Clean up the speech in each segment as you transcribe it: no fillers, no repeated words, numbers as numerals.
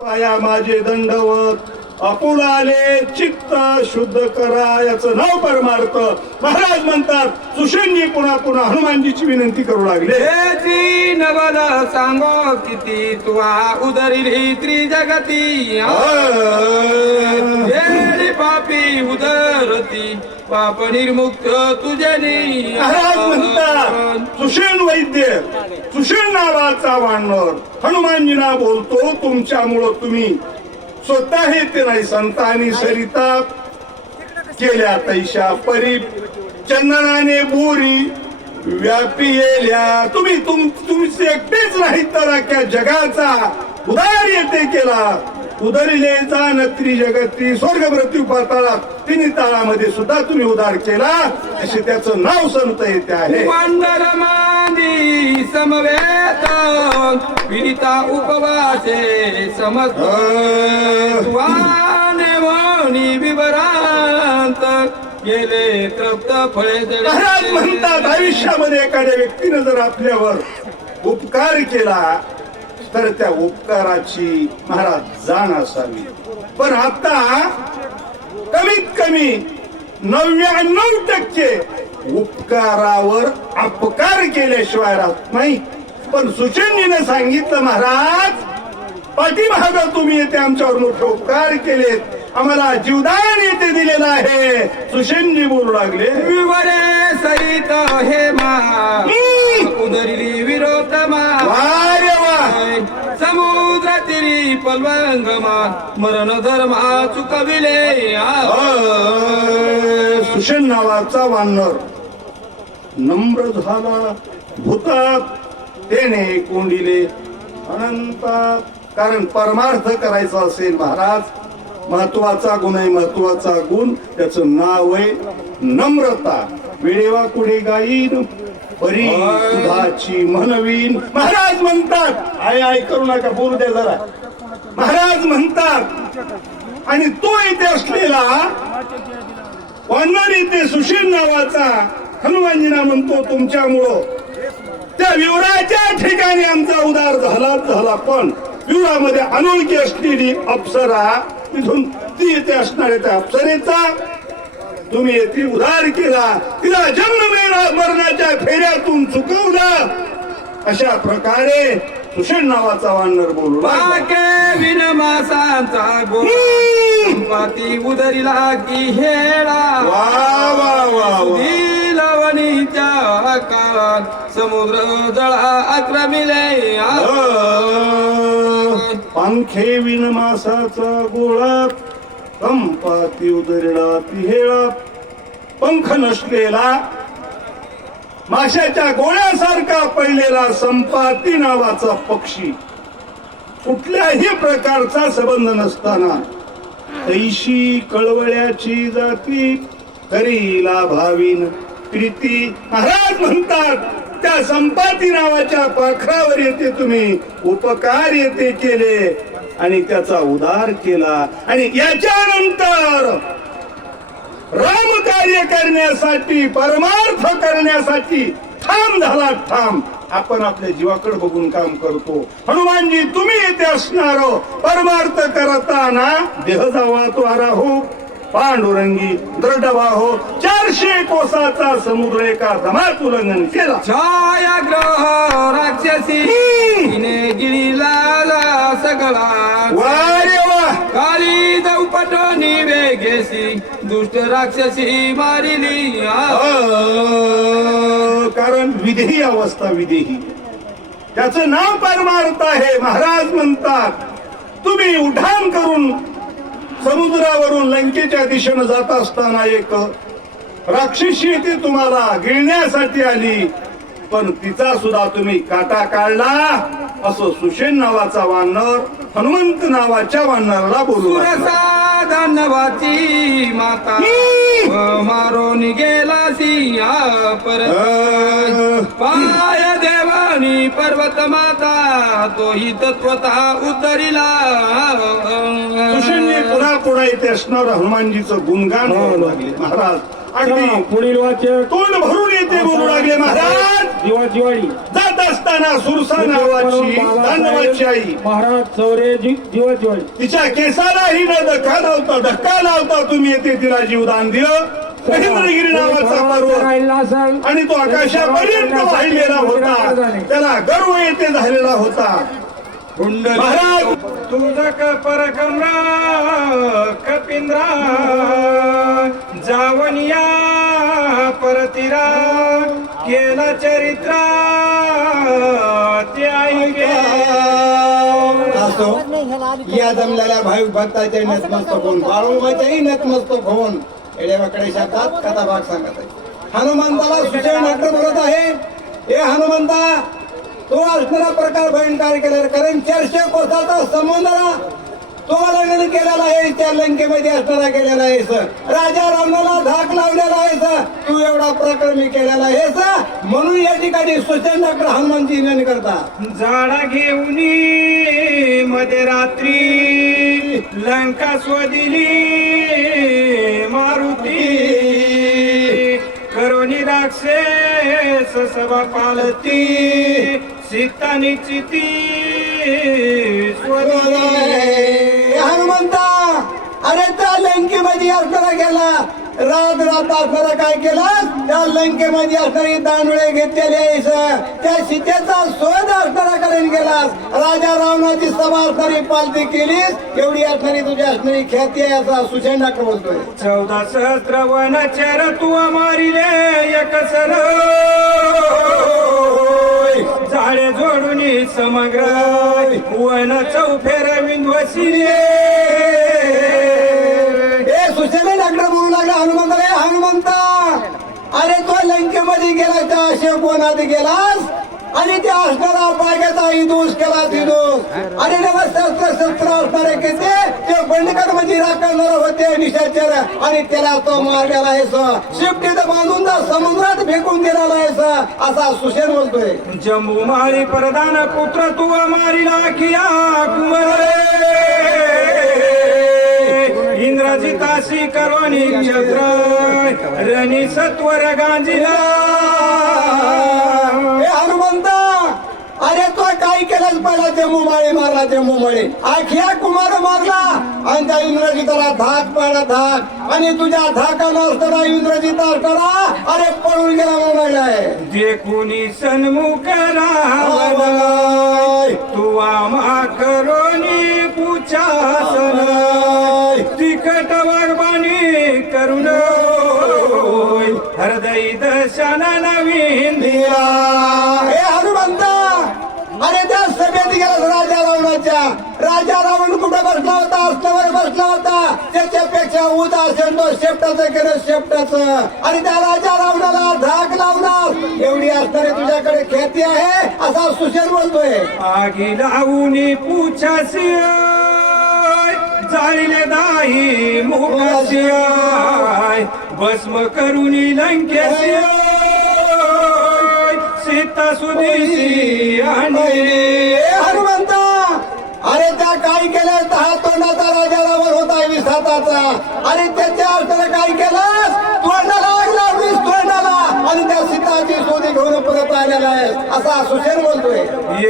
पाया माझे दंडवत आपुलाले चित्त शुद्ध करा याचं नाव परमार्थ. महाराज म्हणतात सुषेणजी पुन्हा पुन्हा हनुमानजीची विनंती करू लागले. हेची नवल सांगो किती तुवा उदरिली त्रिजगती येडी पापी उदरती पाप निर्मुक्त तुझे. महाराज म्हणतात सुषेण वैद्य सुषेण नावाचा वानर हनुमानजींना बोलतो तुमच्यामुळं तुम्ही स्वतः ते नाही संतांनी सरिता केल्या तैशा परी चंदनाने बोरी व्यापी येल्या. तुम्ही एकटेच नाही तर अख्ख्या जगाचा उदार येते केला. उदरिले जान त्रिजगती स्वर्ग मृत्यू पाताळात तिन्ही ताळामध्ये सुद्धा तुम्ही उदार केला असे त्याचं नाव संत येते आहे. मंडल मांदी समवेत पीडिता उपवासे समस्त वाने वाणी विवरांत गेले तृप्त फळे जळे. महाराज म्हणतात आयुष्यामध्ये एखाद्या व्यक्तीने जर आपल्यावर उपकार केला तर त्या उपकाराची महाराज जाण असावी. पण आता कमीत कमी 99% उपकारावर अपकार केल्याशिवाय राहत नाही. पण सुषेणजीने सांगितलं महाराज पाठीमाग तुम्ही येते आमच्यावर मोठे उपकार केलेत आम्हाला जीवदान येते दिलेलं आहे. सुषेणजी बोलू लागले विवरे सहित हे मा उदरिली विरोधमा समुद्र तिरी पलवंगमा मरण धर्मा चुकविले. सुषेण नावाचा वानर नम्र झाला भूतात तेने कोंडिले अनंतात. कारण परमार्थ करायचा असेल महाराज महत्वाचा गुण आहे. महत्वाचा गुण त्याचं नाव आहे नम्रता. वेळेवा कुठे गाईन परी दुधाची म्हणवीन. महाराज म्हणतात आय करू नका बोलू द्या जरा. महाराज म्हणतात आणि तो इथे असलेला वानर इथे सुषेण नावाचा हनुमानजींना म्हणतो तुमच्यामुळं त्या विवराच्या ठिकाणी आमचा उदार झाला. पण विवरामध्ये अनोळखी असलेली अप्सरा तिथून ती येथे असणाऱ्या त्या अप्सरेचा तुम्ही येथे उद्धार केला. तिला जन्म मरणाच्या फेऱ्यातून चुकवलं. अशा प्रकारे सुषेण नावाचा वानर बोलू विनमासांचा गोती उदरिला की हेळा लवणीच्या काळात समुद्र जळा आक्रमिले. पंखे विनमासाचा गोळा कंपाती उदरिला तिहेळा. पंख नसलेला माशाच्या गोळ्यासारखा पडलेला संपाती नावाचा पक्षी कुठल्याही प्रकारचा संबंध नसताना तैशी कळवळ्याची जाती करीला भावीन प्रीती. महाराज म्हणतात त्या संपाती नावाच्या पाखरावर येते तुम्ही उपकार येते केले आणि त्याचा उद्धार केला. आणि याच्यानंतर राम कार्य करण्यासाठी परमार्थ करण्यासाठी ठाम झाला. ठाम आपण आपल्या जीवाकडे बघून काम करतो. हनुमानजी तुम्ही येथे असणार परमार्थ करताना देह जावा तो राहो पांडुरंगी दृढवाहो 400 कोसाचा समुद्र एका दमात उल्लंघन केला. छायाग्रह राक्षसी गिळीला सगळा वारे वा काली दौपट निवेगेसी दुष्ट राक्षसी मारिली. कारण विधेही अवस्था विधेही त्याचं नाव परमार्थ आहे. महाराज म्हणतात तुम्ही उड्डाण करून समुद्रावरून लंकेच्या दिशेनं जात असताना एक राक्षसी ती तुम्हाला गिळण्यासाठी आली पण तिचा सुद्धा तुम्ही काटा काढला. असं सुषेण नावाचा वानर हनुमंत नावाच्या वानराला बोलू धन्यवाची माता मारून गेला सिंहा परत पाय देवानी पर्वत माता तोही तत्वता उतरिला. सुषेणजी पुन्हा पुढे इथे असणार हनुमानजीचं गुणगान बोलू लागले. महाराज अगदी पुढील वाक्य तोंड भरून येते बोलू लागले. महाराज जीवाची वाडी जाता असताना सुरसा नावाची दानवाची आई महाराज चौरे जीवाची तिच्या केसालाही न धक्का लावता तुम्ही येथे तिला जीवदान दिलं. महेंद्रगिरी नावाचा पर्वत आणि तो आकाशापर्यंत वाहिलेला होता, त्याला गर्व येथे झालेला होता. महाराज तुझ परकमरा कपिंद्रा जावनिया परतिरा केला चरित्रा ते ऐके. असो या जमलेल्या भाविक भक्ताचे नतमस्तक होऊन बाळूमाच्याही नतमस्तक होऊन येडेवाकडे शब्दात कथा भाग सांगत आहे. हनुमंताला सुचन डॉक्टर बोलत आहे, हे हनुमंता तो असणारा प्रकार भयंकर केला, कारण 400 कोसाचा समुद्र तो लग्न केलेला आहे, त्या लंकेमध्ये असणारा केलेला आहेस, राजा रावणाला धाक लावलेला आहेस, तू एवढा प्रकर्मी केलेला आहेस. म्हणून या ठिकाणी सुचन डॉक्टर हनुमंती विनंती करतात. झाडा घेऊन मध्ये रात्री लंका स्वदिली मारुती करोनी राक्षस सभा पालती सीता निश्चिती हनुमंता, अरे त्या लंकेमध्ये असणारा गेला रात असणारा काय केला, त्या लंकेमध्ये असणारी दांडुळे घेतलेले आहेस, त्या सीतेचा शोध असणारा करून गेलास, राजा रावणाची सभा असणारी पालती केलीस, एवढी असणारी तुझी असणारी ख्याती आहे असा सुचन डॉक्टर बोलतोय. 14 सहस्त्र वनचर तू मारिले एकसर झाडे जोडून समग्र वन चौफेर विंध्वसिले. सुचने डॉक्टर बोलू लागला हनुमंताला, हनुमंता अरे तो लंकेमध्ये गेला, त्या अशोकवनात गेलास आणि त्या असणारा बागेचा इदूस केला तिदूस, आणि शस्त्र असणारे किती ते बंडकर म्हणजे राखणारे होते निशाचर, आणि त्याला तो मारलेला आहेस, शिफ्टीत बांधून समुद्रात फेकून दिलेला आहेस असा सुशेन बोलतोय. जम्बू माळी प्रधान पुत्र तू मारिला किया कुंवर इंद्रजिताशी करोनी रणी सत्वर गांजिला. हनुमंता अरे तो काय केलंच पहिला जम्बूमाळी मारला, जम्बूमाळी आखिया कुमार मारला आणि त्या इंद्रजिताला धाक पाडला, धाक आणि तुझ्या धाकाला असताना इंद्रजित असताना अरे पळून गेला म्हणालाय. देखुनी सन्मुख तू आम्हा करोनी पुछासन तिकट वागबानी करुण हृदय दर्शन नवीन दिला. हे हनुमंता अरे त्या सभेत गेला राजा रावणाच्या, राजा रावण कुठे बसला होता, असल्यावर बसला होता, त्याच्यापेक्षा उदा असेल तो शेपटाचं केलं शेपटाचं, आणि त्या राजा रावणाला धाक लावणार एवढी असणारी तुझ्याकडे ख्याती आहे असा सुशेन बोलतोय. आगी लावून पुछासी जाळीले दाही मुखाशी भस्म करुनी लंकेशी सीता सुदेशी आणि हनुमंता अरे त्या काय केलं, हा तोंडाचा राजा रावण होता 20 हाताचा, आणि त्याच्या अर्थानं काय केलं, तोंडाला आग लावलीस तोंडाला, आणि त्या सीताची शोधी घेऊन परत आलेला आहे असा सुशेन बोलतोय.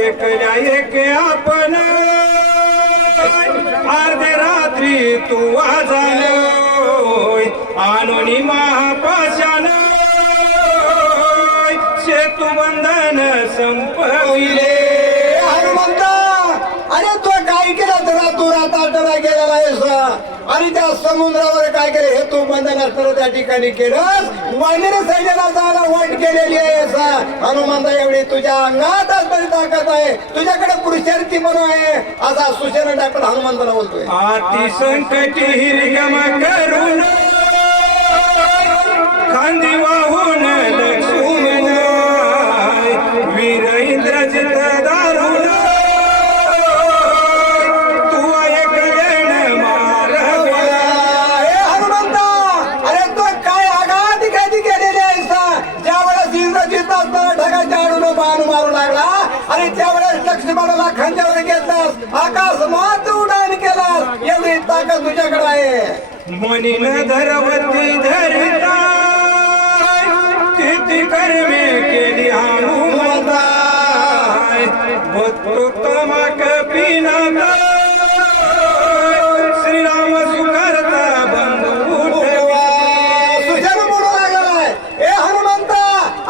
एकल्या एक आपण अर्धे रात्री तू वाजालोय आणून महापाशान सेतू बंधन संपविले. हनुमंता अरे तो काय केलं तर तू राता गेलेला आहेस, आणि त्या समुद्रावर काय केलं हे तू बंधन असणार त्या ठिकाणी केलं, वानरी सैन्याला जायला वाट केलेली आहेस. हनुमंता एवढी तुझ्या अंगात असणारी ताकद आहे, तुझ्याकडे पुरुषार्थी पण आहे असा सुशेन डॉक्टर हनुमंताला बोलतोय. आती संकटी हिरगम करून खांदी वाहून लक्ष्मण वीर इंद्रजित दारुण तू एक जण मार. हनुमंता अरे तो काय आघात कधी केलेली आहेस, ज्यावेळेस इंद्रजित असताना ढगाच्या आडून बाण मारू लागला, आणि त्यावेळेस लक्ष्मणाला खांद्यावर घेतलास, आकाश मात उड्डाण केलास, एवढी ताकद तुझ्याकडे आहे. मनीन धरवती धरिता किती कर्मे केली हनुमंता तो तमाक पिनाता श्रीराम सुखारता बंधू उठवा. सुजन म्हणू लागलाय, ए हनुमंता,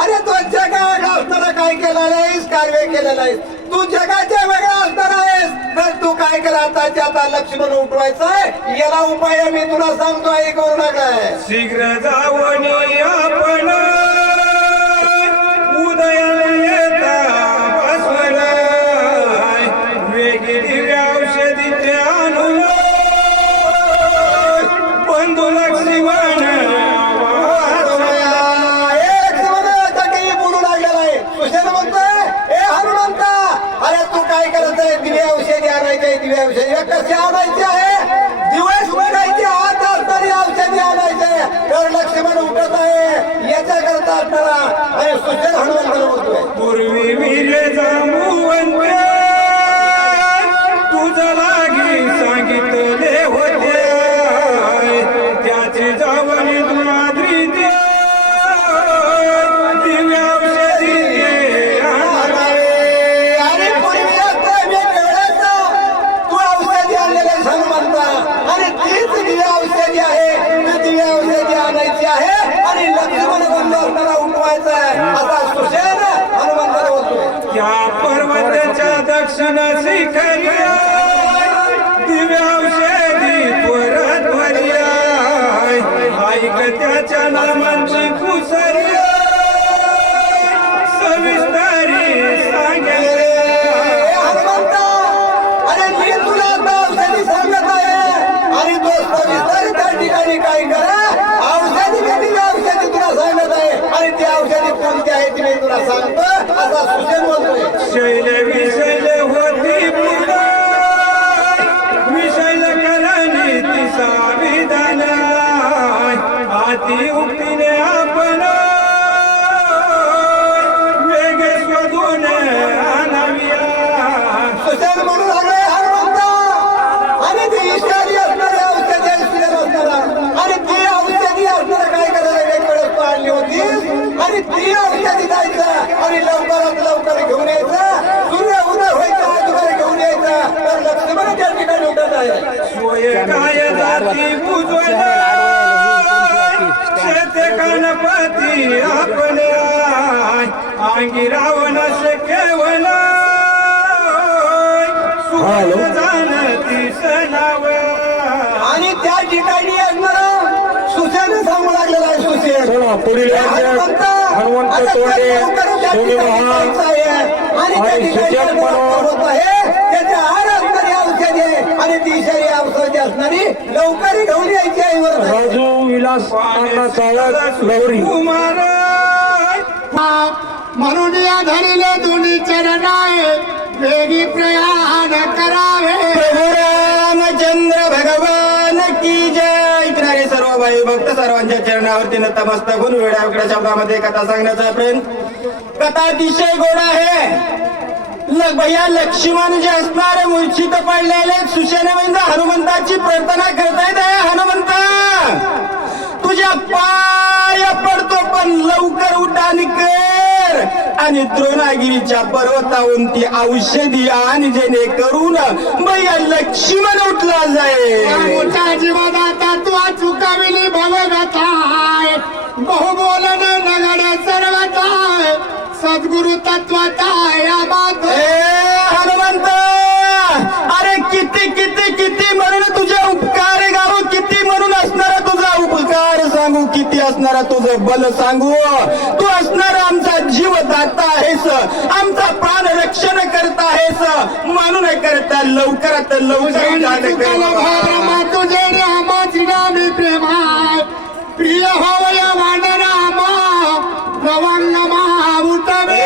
अरे तू जगात असताना काय केलेलं आहेस, कार्य केलेलं आहेस. तू जगाच्या वेगळा असणार आहेस, तर तू काय केलं आताच्या आता लक्ष्मण उठवायचंय. याला उपाय मी तुला सांगतो, आई करू लागलाय. शीघ्र जावणी आपण उदयाला येता बसवलाय वेगळी दिव्या औषधीचे आणून बंधू लक्ष्मण बोलू लागलेला आहे. सुशेन म्हणतोय, ए हनुमंता, अरे तू काय करत आहे. दिव्या औषधी आणायचे, दिव्या औषधी कशी आणायची आहे. दिवस बघायचे, हात असणारी औषधी आणायचे. तर लक्ष्मण उठत आहे याच्या करता असणारा. अरे सुशेन हनुमंताला बोलतोय, पूर्वी वीर जांबुवंत तुझ लागी सांगितले होते त्याची जावणी दुमाद्री दे दिव्या औषधी दे. अरे पूर्वी आता मी कळायचा तू औषधी आणलेले हनुमंता, आणि तीच दिव्या औषधी आहे. ती दिव्या औषधी आणायची आहे आणि लक्ष्मण बंद असताना उठवायचं आहे. आता सुशेन हनुमंताला बोलतोय, त्या पर्वताच्या दक्षिण शिखरी दिव्या औषधी त्वरत त्वरी ऐक त्याच्या नामांची कुसरी सविस्तारी सांगेल. हनुमंता, अरे मी तुला आता औषधी सांगत आहे आणि तो सविस्तर त्या ठिकाणी काय करा. औषधी मी दिव्या औषधी तुला सांगत आहे आणि ती औषधी कोणती आहे ती मी तुला सांगतो. असा सुशेन बोलतोय. शैल विशैल होती पुढे विशैल करणी ती साविधान हाती उठीने आपण वेग शोधून आणाव्या. सुशेन म्हणू लागले, हनुमंता, आणि ती ईशानी असणारी औषधी सुशेन असणारा आणि ती औषधी असणारा काय करायला वेगवेगळं आणली होती आणि ती औषधी जायचं आणि लवकरात लवकर घेऊन यायचं. सूर्य उदय व्हायचा अगोदर घेऊन यायचं. तर लक्ष्मण त्या ठिकाणी उठत आहे. सोय काय जाती उज्ज्वल शेते गणपती आपल्या अंगी रावणास केवळ सुख जाणती सणाव. आणि त्या ठिकाणी असणारा सुशेन सांगू लागलेला आहे. सुशेन चला, पुढील हनुमंता, हनुमंत आता तोंडे, त्या लवकर त्या सोनी ठिकाणी महान, जायचं आहे. आणि त्या आणि ठिकाणी सुशेन जे म्हणून होत आहे त्याच्या आड असणारी औषधी आहे आणि ती शरी औषधी असणारी लवकर घेऊन यायची आहे. वर राजू विलास अण्णा चावत लवरी. कुमार म्हणून या धरिले दोन्ही चरणाए वेगी प्रयाण करावे. प्रभू रामचंद्र भगवान की जय. ऐकणारे सर्व भाई भक्त सर्वांच्या चरणावरती नतमस्तक होऊन वेळावेगळ्या शब्दामध्ये कथा सांगण्याचा प्रयत्न. कथा अतिशय गोड आहे. भैया लक्ष्मण जे असणारे मूर्छित पडलेले सुशेनविंद हनुमंताची प्रार्थना करतायत. हनुमंता, तुझ्या पाय पडतो, पण लवकर उठान कर आणि द्रोणागिरीच्या पर्वताहून ती औषधी आणि जेणेकरून भैया लक्ष्मण उठला जाईल. मोठ्या जीवनात तू चुकाविली भवगताय बहुबोलन नगड सर्वताय सद्गुरु तत्वताय हनुमंत, अरे किती किती किती म्हणून तुझे उपकार गाऊ, किती म्हणून असणारा तुझा उपकार सांगू, किती असणारा तुझं बल सांगू. तू असणारा आमचा जीव दाता आहेस, आमचा प्राण रक्षण करता आहेस. म्हणून करता लवकरात लवकर तुझे आमाची नामी प्रेमाय प्रिय होवय वानरामा रवांगमा उठवे.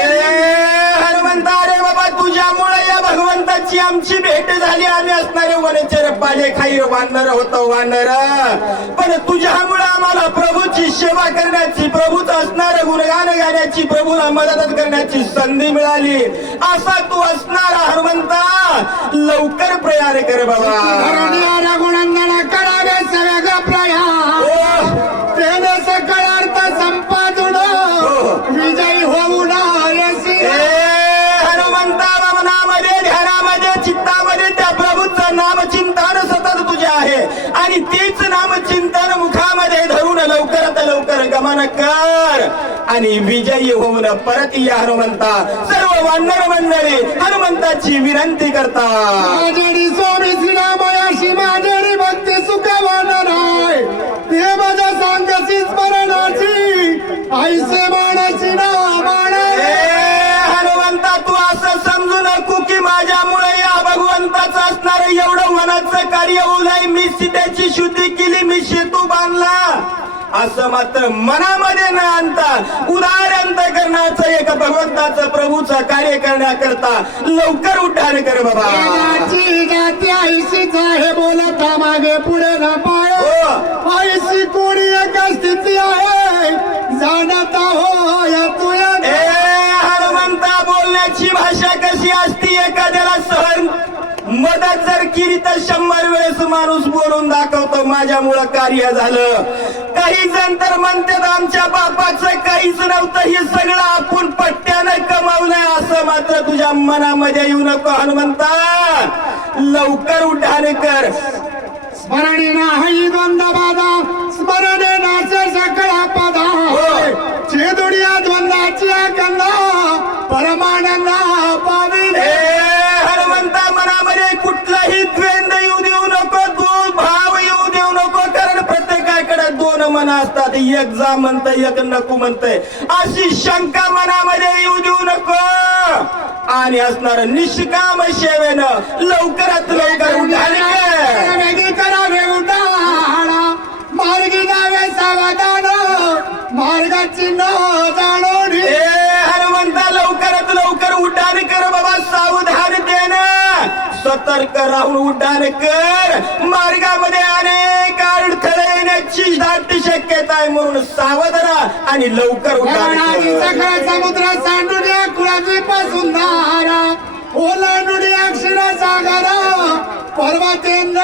हनुमंता, रे बाबा, तुझ्यामुळे या भगवंताची आमची भेट झाली. आम्ही असणारे वनचर पाले खाई वानर होतो वानर, पण तुझ्यामुळे आम्हाला प्रभूची सेवा करण्याची, प्रभूच असणारं गुणगान गाण्याची, प्रभूला मदत करण्याची संधी मिळाली. असा तू असणारा हनुमंता लवकर प्रयाण कर बाबा. रघुनंदन करावे सगळं प्रयाण तेने सकळ अर्थ संपादन विजयी होऊ हनुमंता नामामध्ये आगमन कर आणि विजयी होऊन परत या हनुमंता. सर्व वानर मंडळी हनुमंताची विनंती करता. माझी स्वामी श्रीरामयाशी माझी भक्ती सुखवान राय ते माझ्या सांगसी स्मरणाची ऐसे मानाची ना हनुमंता तू असं समजू नको की माझ्यामुळे या भगवंताचं असणार एवढं मनाचं कार्य होऊ मी सीतेची शुद्धी केली मी सेतू बांधला असं मात्र मनामध्ये न आणता उदार अंतःकरणाचं एक भगवंताचं प्रभूचं कार्य करण्याकरता लवकर उड्डाण कर बाबा. जाती ऐशीच आहे बोलता मागे पुढे न पाय हो. ऐशी कोणी एक स्थिती आहे जाणत हो या तू हनुमंता बोलण्याची भाषा कशी असती एखाद्याला सहन मदत जर केली तर 100 वेळेस माणूस बोलून दाखवतो माझ्यामुळं कार्य झालं. काही जण तर म्हणतात आमच्या बापाचं काहीच नव्हतं हे सगळं आपण पट्ट्यानं कमावलंय असं मात्र तुझ्या मनामध्ये येऊ नको हनुमंता. लवकर उड्डाण कर. स्मरणे नाही द्वंद्व बाधा स्मरणे नाचे सकळा पदा चेदुडिया द्वंद्वाची गंगा परमानंदा पावी. हनुमंता मनामध्ये कुठलाही द्वेंद्व येऊ देऊ नको दोन भाव येऊ देऊ नको कारण प्रत्येकाकडे 2 मन असतात एक जा म्हणतंय एक नको म्हणतंय अशी शंका मनामध्ये येऊ देऊ नको आणि असणार निष्काम सेवेनं लवकरात लवकर उड्डाण करावे उड्डाणा मार्गी जावे सावधान मार्गाची न जाणोनी. हनुमंता लवकरात लवकर उड्डाण कर बाबा सावधानतेनं सतर्क राहून उड्डाण कर. मार्गामध्ये अनेक अडथळे येण्याची दाट शक्यता आहे म्हणून सावध राहा आणि लवकर उड्डाण कर. सगळा समुद्र सांडुड्या कुळाद्वीपासून धारा ओलांडुडी अक्षरा सागरा पर्वतेंद्र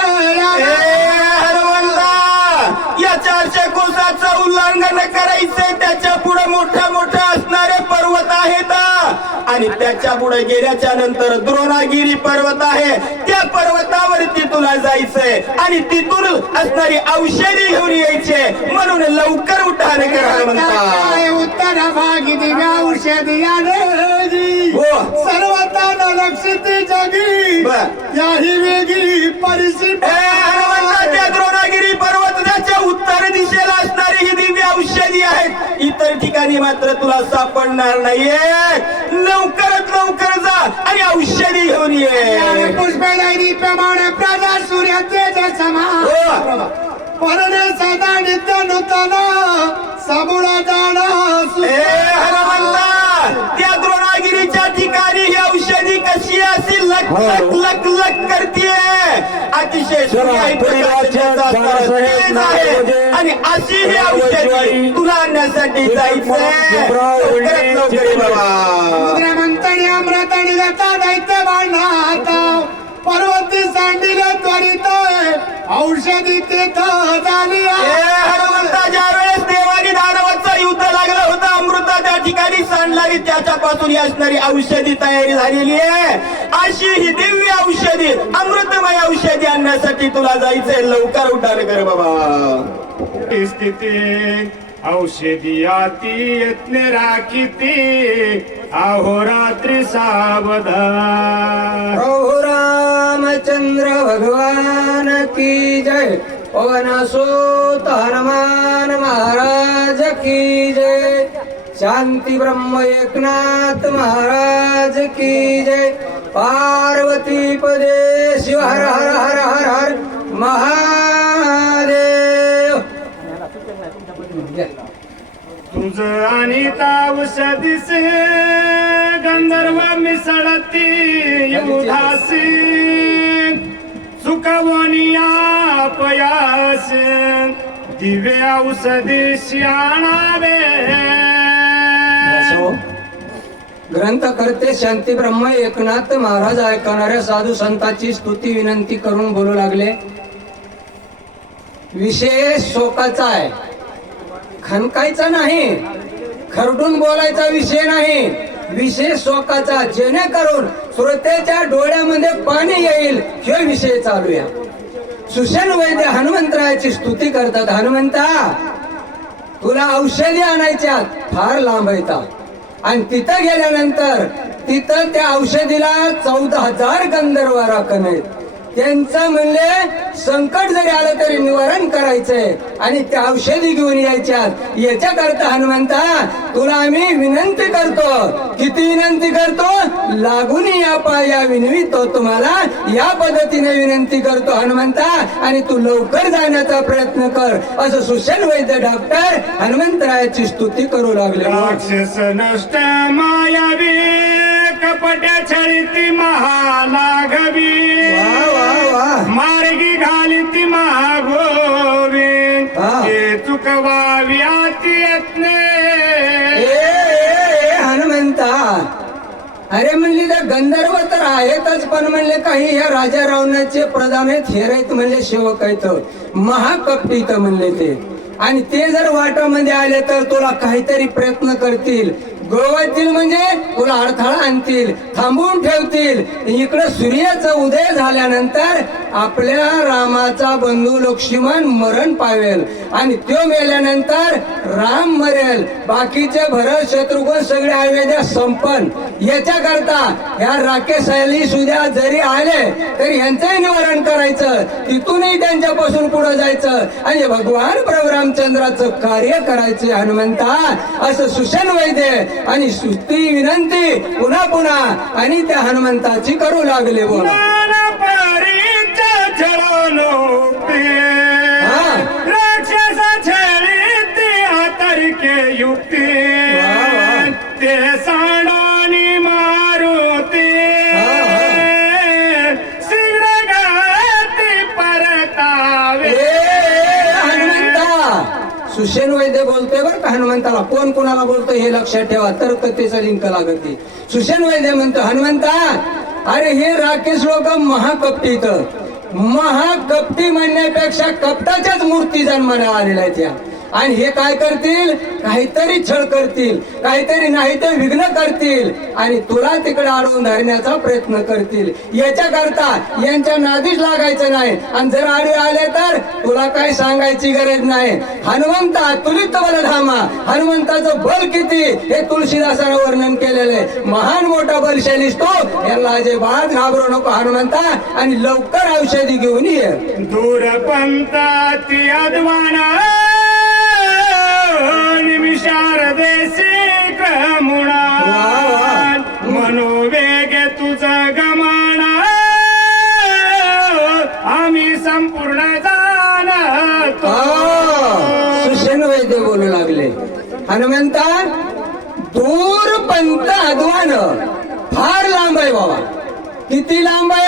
हनुमंता या 400 कोसाचं उल्लंघन करायचंय त्याच्या पुढे मोठा मोठा असणारे पर्वत आहेत आणि त्याच्या पुढे गेल्याच्या नंतर द्रोणागिरी पर्वत आहे त्या पर्वतावरती तुला जायचंय आणि तिथून असणारी औषधी घेऊन यायचे म्हणून लवकर उड्डाण कर हनुमंता. उत्तर भागी दिव्या औषधी हो. सर्वता लक्षित जगी याही वेगळी परिस्थिती. हनुमंता त्या द्रोणागिरी पर्वताच्या उत्तर दिशेला असणारी ही दिव्य औषधी आहेत इतर ठिकाणी मात्र तुला सापडणार नाहीये. लवकरात लवकर जा आणि औषधी घेऊन ये. पुष्पलहरी प्रमाणे प्रजा सूर्य तेज समान परणे सदा नित्य नूतन सबुळा जाणा. हनुमंता त्या द्रोणागिरीच्या ठिकाणी ही औषधी कशी अशी लक लक लक लक करतीये अतिशय आणि अशी ही औषधी तुला आणण्यासाठी जायचंय. मंतणी अमृतणी गता दैत्य बांधता पर्वती सांडिले त्वरित औषधी तेथ झाली. हनुमंता ज्या वेळेस देवानी दानवाचं युद्ध लागलं होतं अमृता त्या ठिकाणी सांडणारी त्याच्यापासून असणारी औषधी तयारी झालेली आहे. अशी ही दिव्य औषधी अमृतमय औषधी आणण्यासाठी तुला जायचंय लवकर उड्डाण कर बाबा. स्थिती औषधी आती यत्न राखिती अहोरात्री सावधान. प्रभु रामचंद्र भगवान की जय. पवन सुत हनुमान महाराज की जय. शांती ब्रह्म एकनाथ महाराज की जय. पार्वती पदे शिव हर हर हर हर हर महादेव. तुझ आणि औषधीसे गंधर्व मिसळती उदासी सुखवनिया पयास दिव्य औषधी आणावे. ग्रंथकर्ते शांती ब्रह्म एकनाथ महाराज ऐकणाऱ्या साधू संतांची स्तुती विनंती करून बोलू लागले. विषय शोकाचा आहे खनकायचा नाही खरडून बोलायचा विषय नाही विषय शोकाचा जेणेकरून श्रोत्याच्या डोळ्यामध्ये पाणी येईल हे विषय चालूया. सुषेण वैद्य हनुमंतरायाची स्तुती करतात. हनुमंता तुला औषधी आणायच्यात फार लांब येतात आणि तिथं गेल्यानंतर तिथं त्या औषधीला 14,000 गंधर्व राखण आहेत. त्यांचं म्हणले संकट जरी आलं तरी निवारण करायचंय आणि त्या औषधी घेऊन यायच्यात. याच्याकरता हनुमंता तुला आम्ही विनंती करतो. किती विनंती करतो? लागून या पाया विनवितो तुम्हाला, या पद्धतीने विनंती करतो हनुमंता. आणि तू लवकर जाण्याचा प्रयत्न कर असं सुशेन वैद्य डॉक्टर हनुमंतरायाची स्तुती करू लागले. राक्षस नष्ट मायावी कपट्या छळीती महालाघवी मार्गी घालिती महागोविंद हे चुकवावी अति यत्ने. हनुमंता अरे म्हणले तर गंधर्व तर आहेतच पण म्हणले काही या राजा रावणाचे प्रधान आहेत, हेर आहेत म्हणले, सेवक आहेत, महाकपटीत म्हणले ते. आणि ते जर वाटामध्ये आले तर तुला काहीतरी प्रयत्न करतील, गोवातील म्हणजे तुला अडथळा आणतील, थांबवून ठेवतील. इकडं सूर्याचा उदय झाल्यानंतर आपल्या रामाचा बंधू लक्ष्मण मरण पावेल आणि तो मेल्यानंतर राम मरेल, बाकीचे भरत शत्रुघ्न सगळे अयोध्या संपन. याच्याकरता ह्या राकेशाली सुद्धा जरी आले तरी यांचंही निवारण करायचं, तिथूनही त्यांच्यापासून पुढे जायचं आणि भगवान प्रभू रामचंद्राचं कार्य करायचे हनुमंता. असं सुशेन वैद्य आणि स्तुती विनंती पुन्हा पुन्हा आणि त्या हनुमंताची करू लागले. बोला राक्षस छळीती आतर्के युक्ती ते साडानी मारुती शीघ्रगती परतावे. हनुमंता सुशेन वैद्य बोलतोय बरं का हनुमंताला. कोण कोणाला बोलतोय हे लक्षात ठेवा, तर कथेचा लिंक लागते. सुशेन वैद्य म्हणतो हनुमंता अरे हे राकेश लोक महाकपटीत, महाकपटी म्हणण्यापेक्षा कपटाच्याच मूर्ती जन्माला आलेल्या आहेत या. आणि हे काय करतील? काहीतरी छळ करतील, काहीतरी नाही ते विघ्न करतील आणि तुला तिकडे अडवून धरण्याचा प्रयत्न करतील. याच्याकरता यांच्या नादीच लागायचं नाही आणि जर आडे आले तर तुला काही सांगायची गरज नाही. हनुमंता तुलित बलधामा, हनुमंताचं बल किती हे तुळशीदासानं वर्णन केलेलं आहे. महान मोठा बलशाली तो, याला अजिबात घाबरू नको हनुमंता आणि लवकर औषधी घेऊन ये. दूरपंथाती अद्वाना शारदेशी क्रमुणा मनोवेग तुझा गमाना आम्ही संपूर्ण जाणतो. सुशेन वैद्य बोलू लागले हनुमंता दूर पंत अध्वान फार लांब आहे बाबा. किती लांब आहे?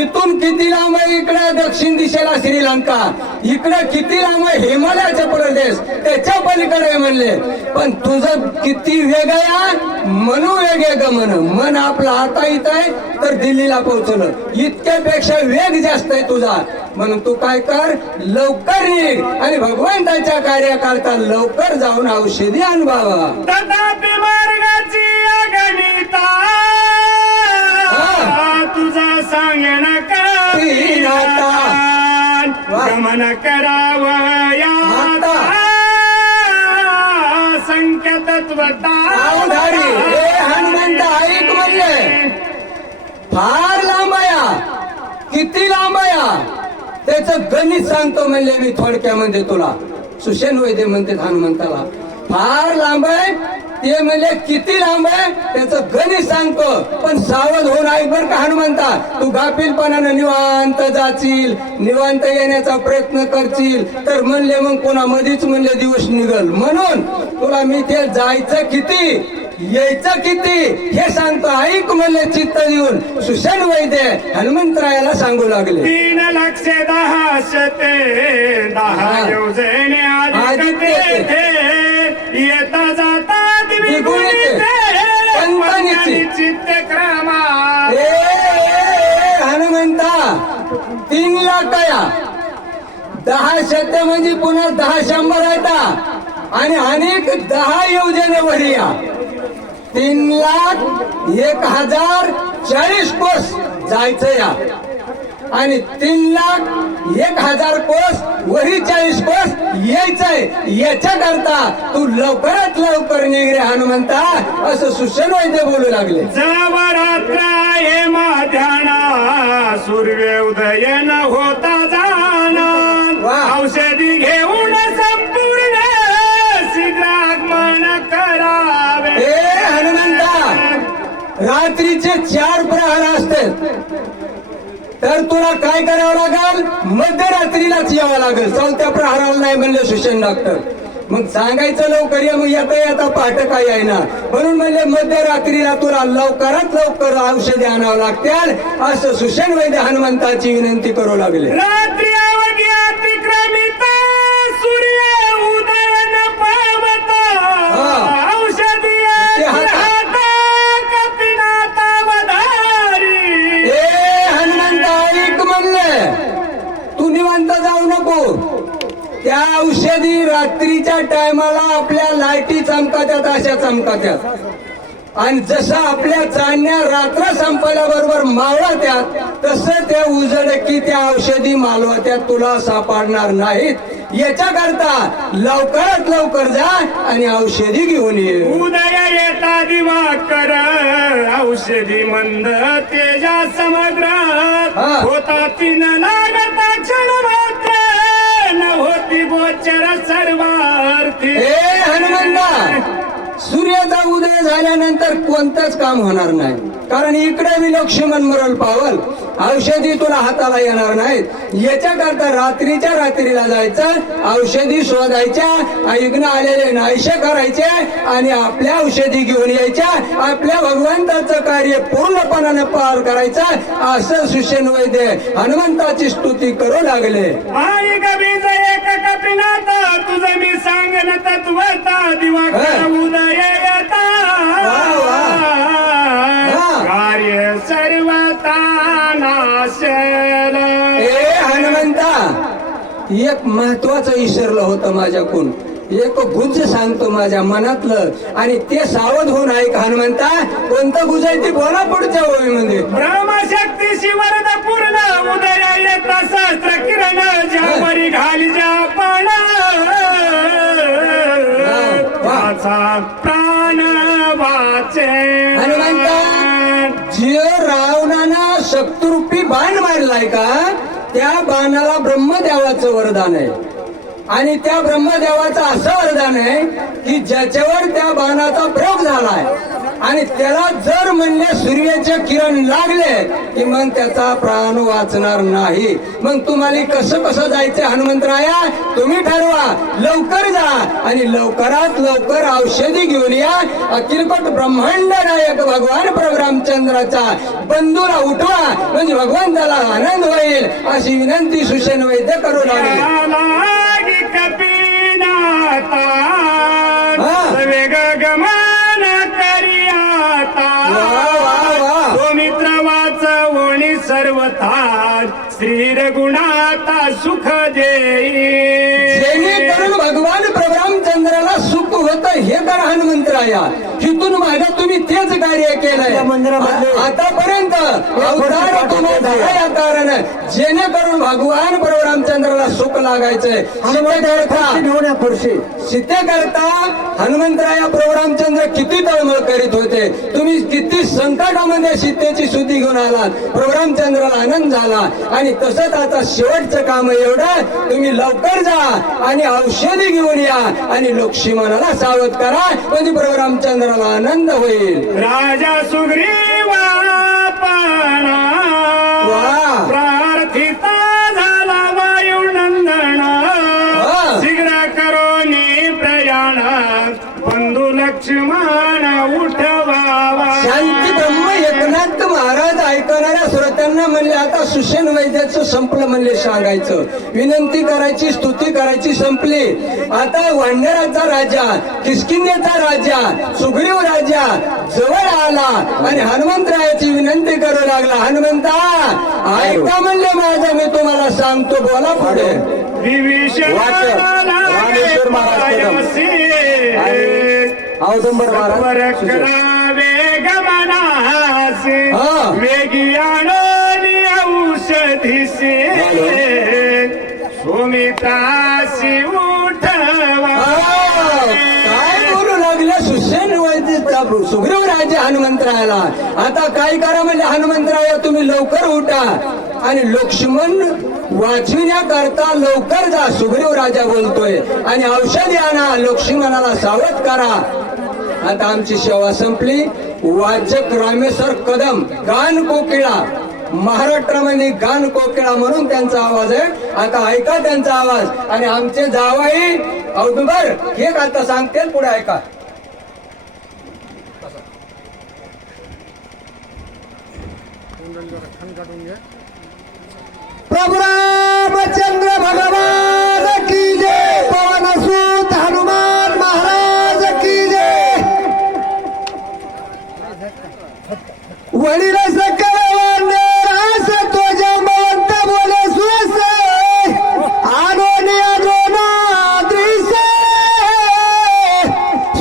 इथून किती लांब आहे? इकडे दक्षिण दिशेला श्रीलंका, इकडे किती लांब आहे? हिमालयाचा प्रदेश, त्याच्या पलीकडे म्हणले. पण तुझं किती वेग आहे? मनोवेग आहे गमन. मन आपला आता येत आहे तर दिल्लीला पोहोचलं, इतक्यापेक्षा वेग जास्त आहे तुझा. म्हणून तू काय कर, लवकर निघ आणि भगवंताच्या कार्याकरता लवकर जाऊन औषधी आण बाबा. तथापि मार्गाची अगणिता तुझा सांगण गमन करावं या संख्य तत्वता. हनुमंत ऐक म्हणले फार लांब आहे. किती लांब आहे त्याचं गणित सांगतो म्हणले मी थोडक्यामध्ये तुला. सुशेन वैद्य म्हणते हनुमंताला फार लांब आहे ते म्हणले किती लांब आहे त्याचं गणित सांगतो. पण सावध होऊन ऐक बर का हनुमंता. तू गाफीलपणानं निवांत जाशील, निवांत येण्याचा प्रयत्न करशील तर म्हणले मग कोणा मधीच म्हणले दिवस निघल. म्हणून तुला मी ते जायचं किती यायचं किती हे सांगतो ऐक म्हणले चित्त देऊन. सुशेन वैद्य हनुमंतरायाला सांगू लागले 3,10,10 योजने आदित्य येता जाता हनुमंता 3 लाख या 10 शत म्हणजे पुन्हा 10 100 येता आणि अनेक 10 योजनेवर या 3,01,040 कोस जायचं या. आणि 3,01,000 कोस वरी 40 कोस यायचंय. याच्या करता तू लवकरात लवकर निघ रे हनुमंता, असं सुषेण वैद्य बोलू लागले. जवरात्र हे माध्याना सूर्य उदय न होता जाना, वाह. औषधी घेऊन संपूर्ण शीघ्र आगमन करावे. ए हनुमंता, रात्रीचे 4 प्रहर असतात, तर तुला काय करावं लागेल? मध्यरात्रीलाच यावं लागेल. 4थ्या प्रहाराला नाही म्हणले सुषेण डॉक्टर. मग सांगायचं लवकर ये, मग येता पहाटे काय आहे ना, म्हणून म्हणले मध्यरात्रीला तुला लवकरात लवकर औषधे आणावं लागतील, असं सुषेण वैद्य हनुमंताची विनंती करू लागले. रात्री अवघी अतिक्रमित सूर्य उदय न पावता, हा. औषधी ते हातात. कपिनाथा वधारी. ए हनुमंता, ऐक म्हणले, तू निवांत जाऊ नको. त्या औषधी रात्रीच्या टायमाला आपल्या लाईटी चमकात्यात, अशा चमकात्यात, आणि जसं आपल्या चांदण्या रात्र संपल्याबरोबर मावळत्यात, तसं त्या उजडकी त्या औषधी मालवत्यात तुला सापडणार नाहीत. याच्या करता लवकरात लवकर जा आणि औषधी घेऊन ये. उदय येता दिवाकर औषधी मंद तेजा समग्र, हा. होता तीन लागता क्षण मात्र न होती गोचर सर्वार्थी. ए हनुमंता, सूर्याचा उदय झाल्यानंतर कोणतंच काम होणार नाही, कारण इकडे बी लक्ष्मण मरल पावल, औषधी तुला हाताला येणार नाहीत. याच्या करता रात्रीच्या रात्रीला जायचं, औषधी शोधायच्या, ऐकणं आलेले नाहीशे करायचे आणि आपल्या औषधी घेऊन यायच्या, आपल्या भगवंताचं कार्य पूर्णपणाने पार करायचं, असं सुषेण वैद्य हनुमंताची स्तुती करू लागले. आई कबीज एक कपिनाथ तुझं मी सांगन तत्वता दिवाकर उदय येता, कार्य सर्वता नाशल. ए हनुमंता, एक महत्वाचं विसरलं होतं माझ्याकडून. एक गुज सांगतो माझ्या मनातलं, आणि ते सावध होऊन ऐक हनुमंता. कोणतं गुज आहे ते बोला पुढच्या ओळीमध्ये. ब्रह्मशक्ती शिवरद पूर्ण उदय येता सहस्त्र किरण, ज्यावरी घाली ज्या पण त्याचा प्राण वाचे. हनुमंता, जे रावणानं शक्तिरूपी बाण मारलाय का, त्या बाणाला ब्रह्मदेवाचं वरदान आहे, आणि त्या ब्रह्मदेवाचं असं वरदान आहे की ज्याच्यावर त्या बाणाचा प्रयोग झालाय आणि त्याला जर म्हणले सूर्याचे किरण लागले की मग त्याचा प्राण वाचणार नाही. मग तुम्हाला कसं कसं जायचं हनुमंतराया, तुम्ही ठरवा. लवकर जा आणि लवकरात लवकर औषधी घेऊन या. अखिलपट ब्रह्मांड नायक भगवान प्रभू रामचंद्राचा बंधूला उठवा, म्हणजे भगवंताला आनंद होईल, अशी विनंती सुषेण वैद्य करू लागले. कपिनाथा हा. वेग गमन करियाता, तो मित्र वाचवणी सर्वथा श्री रघुनाथा सुख देई. जेणेकरून भगवान प्रभू रामचंद्राला सुख होत हे कर हनुमंतराया. तिथून मागे तुम्ही तेच कार्य केलंय आतापर्यंत. अवतार तुम्ही झाला या कारण जेणेकरून भगवान प्रभू रामचंद्राला सुख लागायचंय. सीतेकरता हनुमंतराया प्रभू रामचंद्र किती तळमळ करीत होते. तुम्ही किती संकटामध्ये सीतेची स्तुती घेऊन आलात, प्रभू रामचंद्राला आनंद झाला. आणि तसंच आता शेवटचं काम एवढं, तुम्ही लवकर जा आणि औषधी घेऊन या आणि लक्ष्मणाला सावध करा, म्हणजे प्रभू रामचंद्राला आनंद होईल. राजा सुग्रीवा पाणा वा. प्रार्थिता झाला वायुनंदन, शीघ्र करोनी प्रयाण बंधू लक्ष्मण उठवावा. शांती ब्रह्म एकनाथ महाराज ऐकणाऱ्या श्रोत्यांना म्हणले आता सुषेण वैद्याचं संपलं, म्हणले सांगायचं, विनंती करायची, स्तुती करायची संपली. आता वांढराचा राजा, किष्किंधेचा राजा, सुग्रीव राजा जवळ आला आणि हनुमंतरायाची विनंती करू लागला. हनुमंता ऐका म्हणले माझं, मी तुम्हाला सांगतो, बोला पुढे. विभीषण रामेश्वर महाराज औदुंबर महाराज करावे गमनासे हा. वेगी आणोनी औषधी औषधीसे सुमित्रासी उठवा. काय बोलू लागले सुसेन सुग्रीव राजे हनुमंतरायाला. आता काय करा म्हणजे हनुमंतराया तुम्ही लवकर उठा आणि लक्ष्मण वाचविण्याकरता लवकर जा. सुग्रीव राजा बोलतोय आणि औषधी आणा, लक्ष्मणाला सावध करा. आता आमची सेवा संपली. वाचक रामेश्वर कदम, गान कोकिळा, महाराष्ट्रामध्ये गान कोकिळा म्हणून त्यांचा आवाज आहे. आता ऐका त्यांचा आवाज. आणि आमचे जावाई औदुंबर हे आता सांगतील, पुढे ऐका. प्रभु रामचंद्र भगवान की जय. पवनसूत हनुमान महाराज की जय. वडील सकल वंदरास तो जमवंत बोले सुसे आनोनिया दोनाद्रिस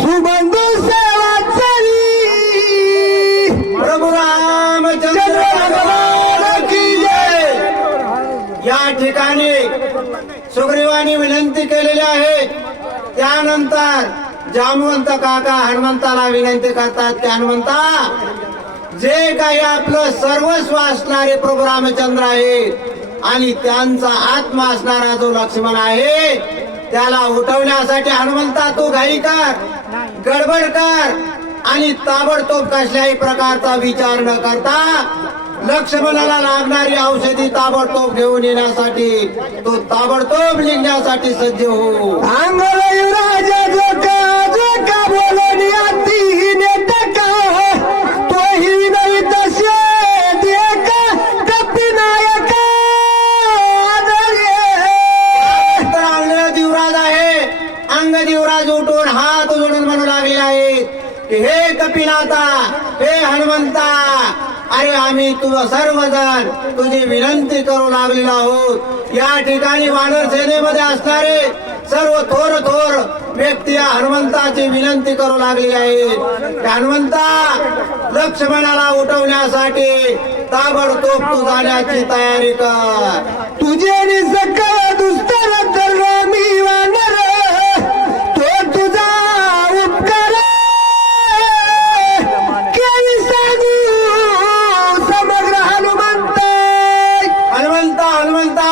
सुबंधू सेवा चली. प्रभु रामचंद्र भगवान की जय. या ठिकाणी सुग्रीवानी विनंती केलेली आहे. त्यानंतर जामवंत काका हनुमंताला विनंती करतात की हनुमंता, जे काही आपलं सर्वस्व असणारे प्रभू रामचंद्र आहे आणि त्यांचा आत्मा असणारा जो लक्ष्मण आहे त्याला उठवण्यासाठी हनुमंता तू घाई कर, गडबड कर आणि ताबडतोब कसल्याही प्रकारचा विचार न करता लक्ष्मणाला लागणारी औषधी ताबडतोब घेऊन येण्यासाठी तो ताबडतोब निघण्यासाठी सज्ज हो. राजा जो का बोलून याती नेटका तोही विनवी तसे देका कपिनायक दिवराज आहे. अंग दिवराज उठून हात जोडून म्हणू लागले आहेत, हे कपिनाथा, हे हनुमंता, अरे आम्ही तुझं सर्वजण तुझी विनंती करू लागलेलो आहोत. या ठिकाणी वानर सेनेमध्ये असणारे सर्व थोर व्यक्ती हनुमंताची विनंती करू लागली आहेत. हनुमंता, लक्ष्मणाला उठवण्यासाठी ताबडतोब तू जाण्याची तयारी कर. तुझे सकल दुस्तर तर मी वानर तो तुझा उपकार केली सांगू समग्र हनुमंत. हनुमंता,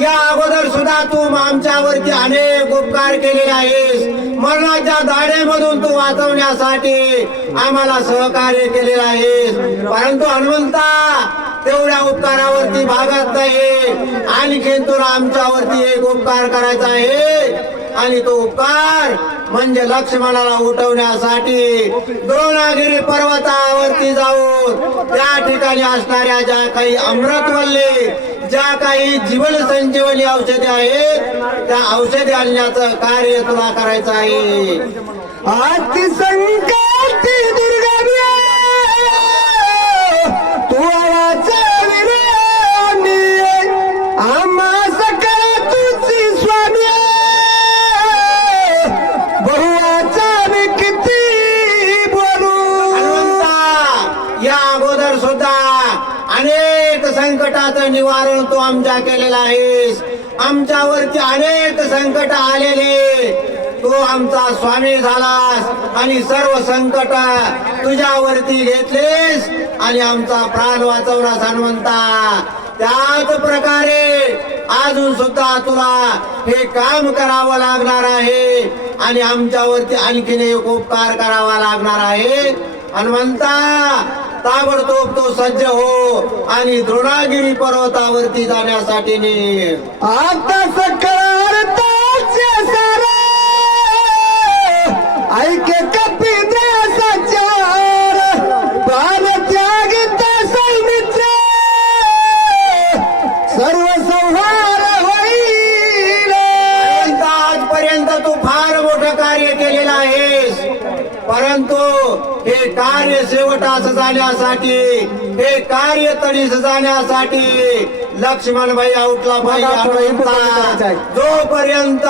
या अगोदर सुद्धा तू आमच्यावरती अनेक उपकार केलेले आहेस. मरणाच्या दाढेमधून तू वाचवण्यासाठी आम्हाला सहकार्य केलेलं आहेस. परंतु हनुमंता, तेवढ्या उपकारावरती भागत नाही. आणखीन तुला आमच्यावरती एक उपकार करायचा आहे आणि तो उपकार म्हणजे लक्ष्मणाला उठवण्यासाठी द्रोणागिरी पर्वतावरती जाऊन त्या ठिकाणी असणाऱ्या ज्या काही अमृतवल्ली, ज्या काही जीवन संजीवनी औषधे आहेत त्या औषधे आणण्याचं कार्य तुला करायचं आहे. आती संकट दुर्गामी तू आम्हा सकळ तुझी स्वामी बहुवाचा मी किती बोलू. या अगोदर सुद्धा अनेक संकटाचं निवारण तू आमच्या केलेलं आहेस. आमच्यावरती अनेक संकट आलेले तू आमचा स्वामी झालास आणि सर्व संकट तुझ्यावरती घेतलेस आणि आमचा प्राण वाचवलास हनुमंता. त्याच प्रकारे अजून सुद्धा तुला हे काम करावं लागणार आहे आणि आमच्यावरती आणखीन एक उपकार करावा लागणार आहे. हनुमंता, ताबडतोब तो सज्ज हो आणि द्रोणागिरी पर्वतावरती जाण्यासाठी निघ. आता सकळारताचे सारे ऐके कपिद्रासाचार प्राण त्यागित सैनित्र सर्व संहार होईल. आजपर्यंत तू फार मोठं कार्य केलेलं आहेस, परंतु हे कार्य शेवटास जाण्यासाठी, हे कार्य तडीस जाण्यासाठी लक्ष्मणबाई आउटला पाहिजे हनुमंता. जोपर्यंत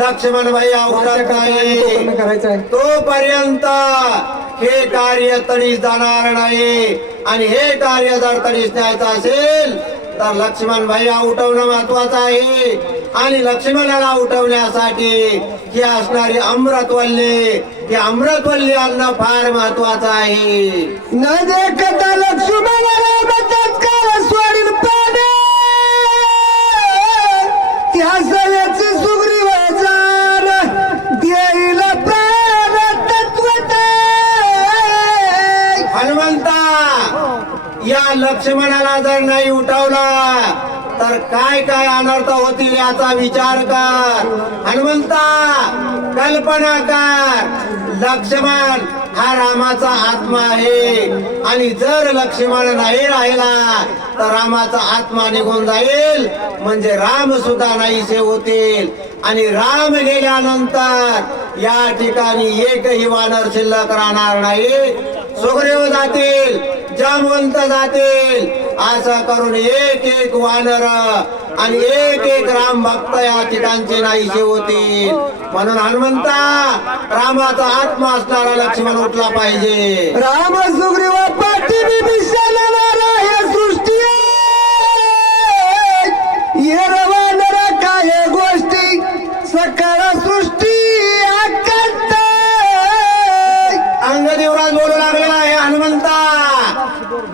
लक्ष्मणबाई आउटत नाही करायचं आहे तोपर्यंत हे कार्य तडीस जाणार नाही. आणि हे कार्य जर तडीस न्यायचं असेल तर लक्ष्मणबाई उठवणं महत्वाचं आहे. आणि लक्ष्मणाला उठवण्यासाठी ही असणारी अमृतवल्ली, हे अमृतवल्ली आणणं फार महत्वाचं आहे. न देखता लक्ष्मणाला तत्काळ सोडील पाने त्या सव्याची सुग्रीव जाण देईल प्राण तत्वते. हनुमंता या लक्ष्मणाला जर नाही उठवला तर काय काय अनर्थ होतील याचा विचार कर. हनुमंता कल्पना कर, लक्ष्मण हा रामाचा आत्मा आहे आणि जर लक्ष्मण नाही राहिला तर रामाचा आत्मा निघून जाईल, म्हणजे राम सुद्धा नाहीसे होतील. आणि राम गेल्यानंतर या ठिकाणी एकही वानर शिल्लक राहणार नाही. सुग्रीव जातील, जामवंत जातील, असं करून एक एक वानर आणि एक एक राम भक्त या ठिकाणचे नाहीसे होतील. म्हणून हनुमंता रामाचा आत्मा असणारा लक्ष्मण उठला पाहिजे. राम सुग्रीव पाठी विभीषण हे सृष्टी ये रवानर काय गोष्टी सकळ सृष्टी आकांत. अंगदेवराज बोलू लागलेला आहे हनुमंता,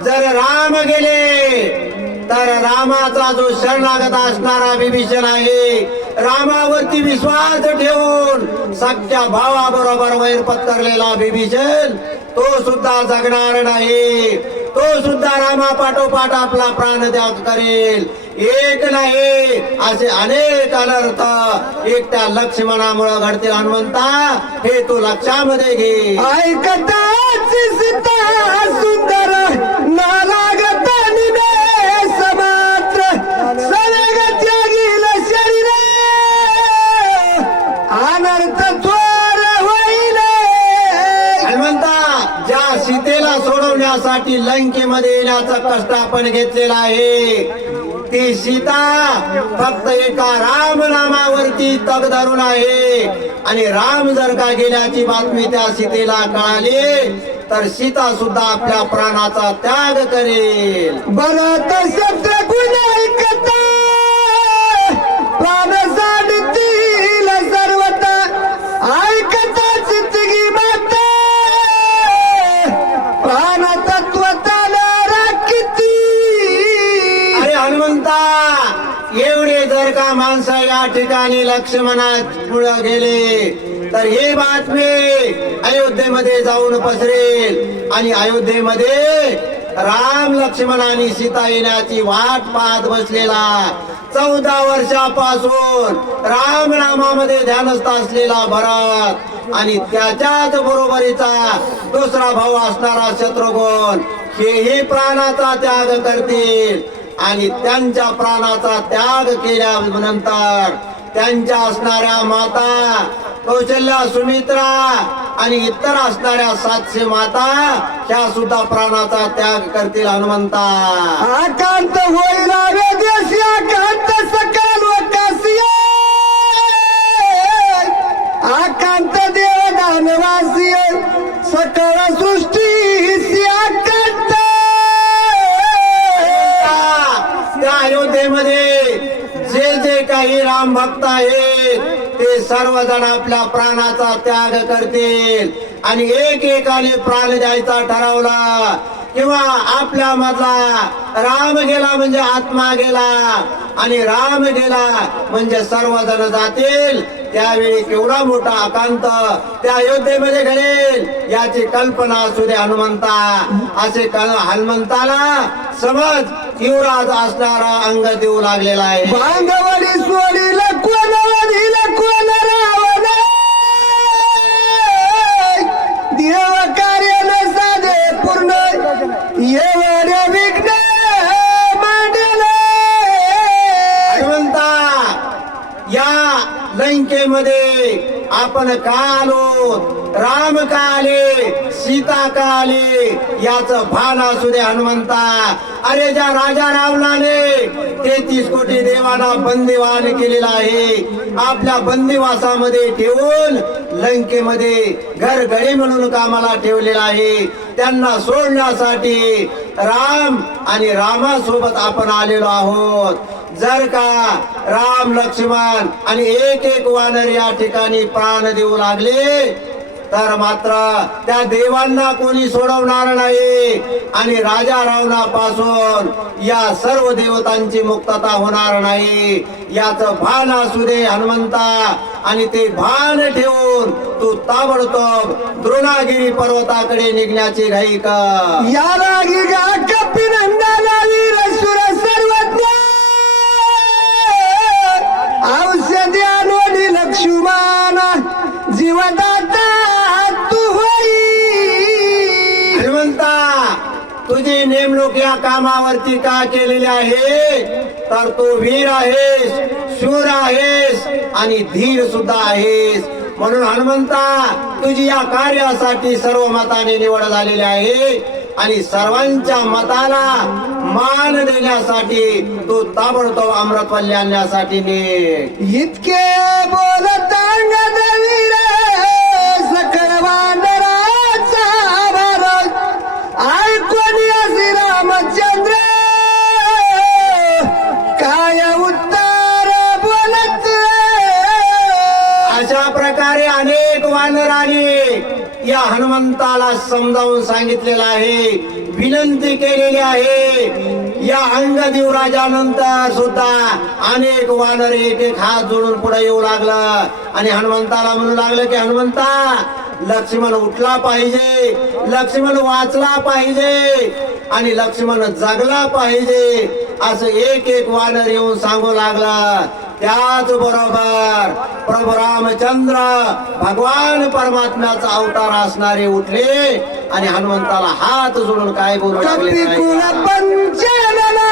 जर राम गेले तर रामाचा जो शरणागत असणारा विभीषण आहे, रामावरती विश्वास ठेवून सख्या भावाबरोबर वैर पत्करलेला विभीषण तो सुद्धा जगणार नाही. तो सुद्धा रामापाठोपाठ आपला प्राणत्याग करेल. एक नाही असे अनेक अनर्थ एकट्या लक्ष्मणामुळे घडतील. हनुमंता हे तू लक्षामध्ये घे. ऐकताची सीता सुंदर नालागत समात्र सलग त्यागील शरीर अनर्थ थोर होईल. हनुमंता ज्या सीतेला सोडवण्यासाठी लंकेमध्ये येण्याचा कष्ट आपण घेतलेला आहे, ती सीता फक्त एका राम नामावरती तग धरून आहे. आणि राम जर का गेल्याची बातमी त्या सीतेला कळाली तर सीता सुद्धा आपल्या प्राणाचा त्याग करेल. बरत शब्द गुण ऐकता प्राण साडतील सर्वता ऐकता चित्तगी माता प्राण तत्वता राखिती. अरे हनुमंता एवढे जर का माणसं या ठिकाणी लक्ष्मणात पुढे गेले तर ही बातमी अयोध्येमध्ये जाऊन पसरेल. आणि अयोध्येमध्ये राम लक्ष्मण आणि सीता येण्याची वाट पाहत बसलेला 14 वर्षापासून राम नामामध्ये ध्यानस्थ असलेला भरत आणि त्याच्याच बरोबरीचा दुसरा भाऊ असणारा शत्रुघ्न हेही प्राणाचा त्याग करतील. आणि त्यांच्या प्राणाचा त्याग केल्यानंतर त्यांच्या असणाऱ्या माता कौशल्या, सुमित्रा आणि इतर असणाऱ्या 700 माता ह्या सुद्धा प्राणाचा त्याग करतील. हनुमंता आकांत होईल देशी आकांत सकल लोकासी आकांत देव दानवासी सकळ सृष्टी आकांत. त्या अयोध्येमध्ये जे जे काही राम भक्त आहेत ते सर्वजण आपल्या प्राणाचा त्याग करतील. आणि एकेकाने प्राण द्यायचा ठरवला किंवा आपल्या मधला राम गेला म्हणजे आत्मा गेला आणि राम गेला म्हणजे सर्वजण जातील. त्यावेळी केवढा मोठा आकांत त्या अयोध्येमध्ये घडेल याची कल्पना असू दे हनुमंता. असे हनुमंताला समज युवराज असणारा अंग देऊ लागलेला आहे. बांधवडी सोडील कोण वधील कोण रावण देव कार्य न साधे पूर्ण एवढे विघ्न मांडले. हनुमंता या लंकेमध्ये आपण का आलो, राम का आले, सीता का आले, याचं भान असू दे हनुमंता. अरे ज्या राजा रावणाने 33 कोटी देवांना बंदिवान केलेला आहे, आपल्या बंदिवासामध्ये ठेवून लंकेमध्ये घरगडी म्हणून कामाला ठेवलेला आहे, त्यांना सोडण्यासाठी राम आणि रामासोबत आपण आलेलो आहोत. जर का राम लक्ष्मण आणि एक एक वानर या ठिकाणी प्राण देऊ लागले तर मात्र त्या देवांना कोणी सोडवणार नाही आणि राजा रावणापासून या सर्व देवतांची मुक्तता होणार नाही. याचं भान असू दे हनुमंता. आणि ते भान ठेवून तू ताबडतोब द्रोणागिरी पर्वताकडे निघण्याची घाई कर. या रागीच्या कपिनंदाला वीरशूर सर्वज्ञ औषधी आणोनी लक्ष्मण जीवदाता तू होई. हनुमंता, तुझी नेमणूक या कामावरती का केलेली आहे तर तू वीर आहेस, शूर आहेस आणि धीर सुद्धा आहेस. म्हणून हनुमंता, तुझी या कार्यासाठी सर्व मताने निवड झालेली आहे आणि सर्वांच्या मताला मान देण्यासाठी तू ताबडतोब अमृतवल्ली आणण्यासाठी निघ. इतके बोलत वीर सकळ वानराचा भारत ऐकून श्रीरामचंद्र काय उत्तर बोलत. अशा प्रकारे अनेक वानराने या हनुमंताला समजावून सांगितलेलं आहे, विनंती केलेली आहे. या अंगदेव राजानंतर सुद्धा अनेक वानर एक एक हात जोडून पुढे येऊ लागलं आणि हनुमंताला म्हणू लागलं की हनुमंता, लक्ष्मण उठला पाहिजे, लक्ष्मण वाचला पाहिजे आणि लक्ष्मण जगला पाहिजे असं एक एक वानर येऊन सांगू लागला. त्याच बरोबर प्रभू रामचंद्र भगवान परमात्म्याचा अवतार असणारे उठले आणि हनुमंताला हात जोडून काय बोलू लागले. कपिकुल पंचानना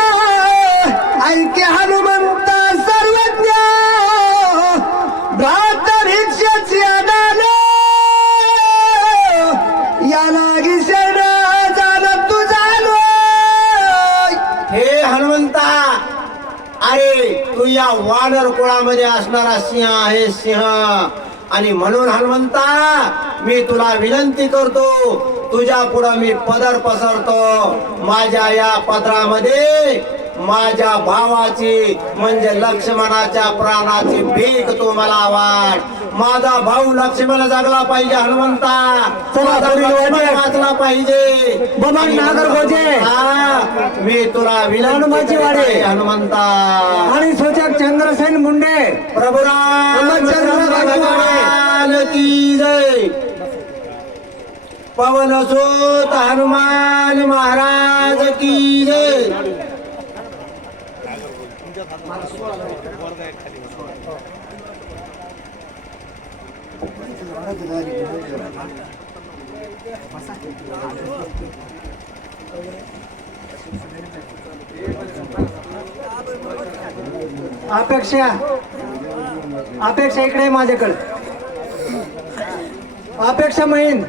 ऐके हनुमंता सर्वज्ञ भ्रातरीक्षाची अदान या नागी शरण जाण तू झालो. हे हनुमंता, अरे तू या वानर कुळामध्ये असणारा सिंह आहे, सिंह. आणि म्हणून हनुमंता, मी तुला विनंती करतो, तुझ्या पुढं मी पदर पसरतो. माझ्या या पदरामध्ये माझ्या भावाची म्हणजे लक्ष्मणाच्या प्राणाची भीक तू मला वाट. माझा भाऊ लक्ष्मण जगला पाहिजे हनुमंता, माझा लक्ष्मण वाचला पाहिजे. मी तुला विनंती वाढे हनुमंता. आणि सोचक चंद्रसेन मुंडे प्रभू रामचंद्र भगवान की जय. पवन सुत हनुमान महाराज की जय. अपेक्षा इकडे माझ्याकडे. अपेक्षा महिन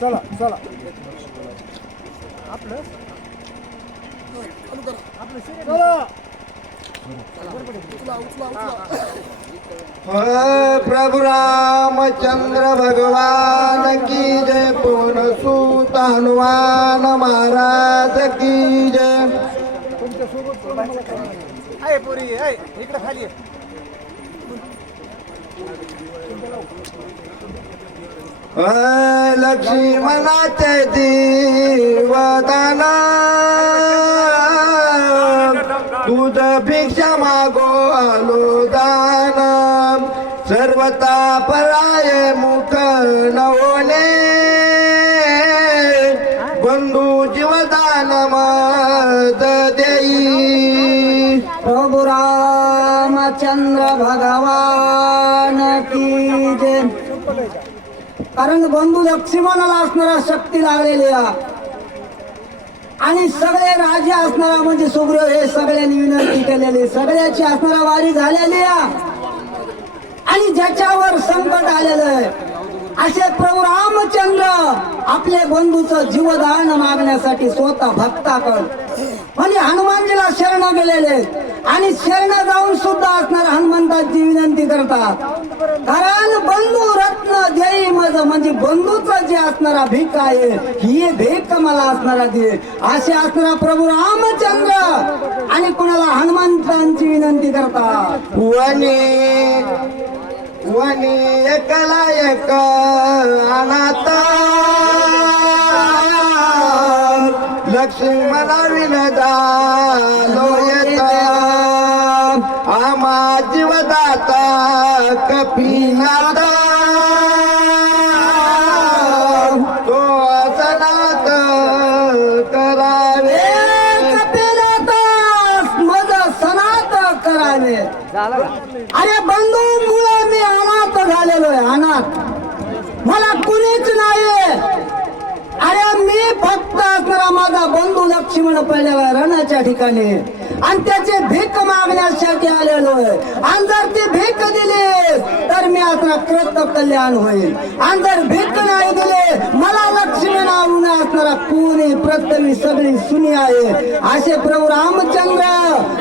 चला चला प्रभु रामचंद्र भगवान की जय. पूर्ण सूत हनुमान महाराज की जय. लक्ष्मणाचे जीवदान तुझ भिक्षा मागो आलो दान. सर्वता पराय मुख नवले बंधू जीवदान मद देई. प्रभु रामचंद्र भगवान की जय. कारण बंधू लक्ष्मणाला असणारा शक्ती लागलेली आहे. आणि सगळे राजे असणारा म्हणजे सुग्रीव हे सगळ्यांनी विनंती केलेली, सगळ्याची असणारा वारी झालेली आहे. आणि ज्याच्यावर संकट आलेलं आहे असे प्रभू रामचंद्र आपले बंधूचं जीवदान मागण्यासाठी स्वतः भक्ताकडे म्हणजे हनुमानजीला शरण गेलेले आणि शरण जाऊन सुद्धा असणार हनुमंताची विनंती करतात. कारण बंधू रत्न देई मज म्हणजे बंधूचं जे असणारा भीक आहे ही भीक मला असणारा दे असे असणारा प्रभू रामचंद्र आणि कुणाला हनुमंतांची विनंती करतात. वनी एकला एक अनाथ लक्ष्मणा विनदा लोयत आमा जीवदाता कपिनाथ तो असनाथ करावे मज सनात करावे. अरे बंधू मुळे मी अनाथ झालेलो आहे, अनाथ मला कुणीच नाही. अरे मी फक्त असणारा माझा बंधू लक्ष्मण पडलेला रणाच्या ठिकाणी आणि त्याची भीक मागण्यासाठी आलेलो आहे. आणि जर ती भीक दिली तर मी असणार कृत कल्याण होईल आणि जर भीक नाही दिली मला लक्ष्मणाहून असणारा कोणी प्रथमी सगळी सुनी आहे असे प्रभू रामचंद्र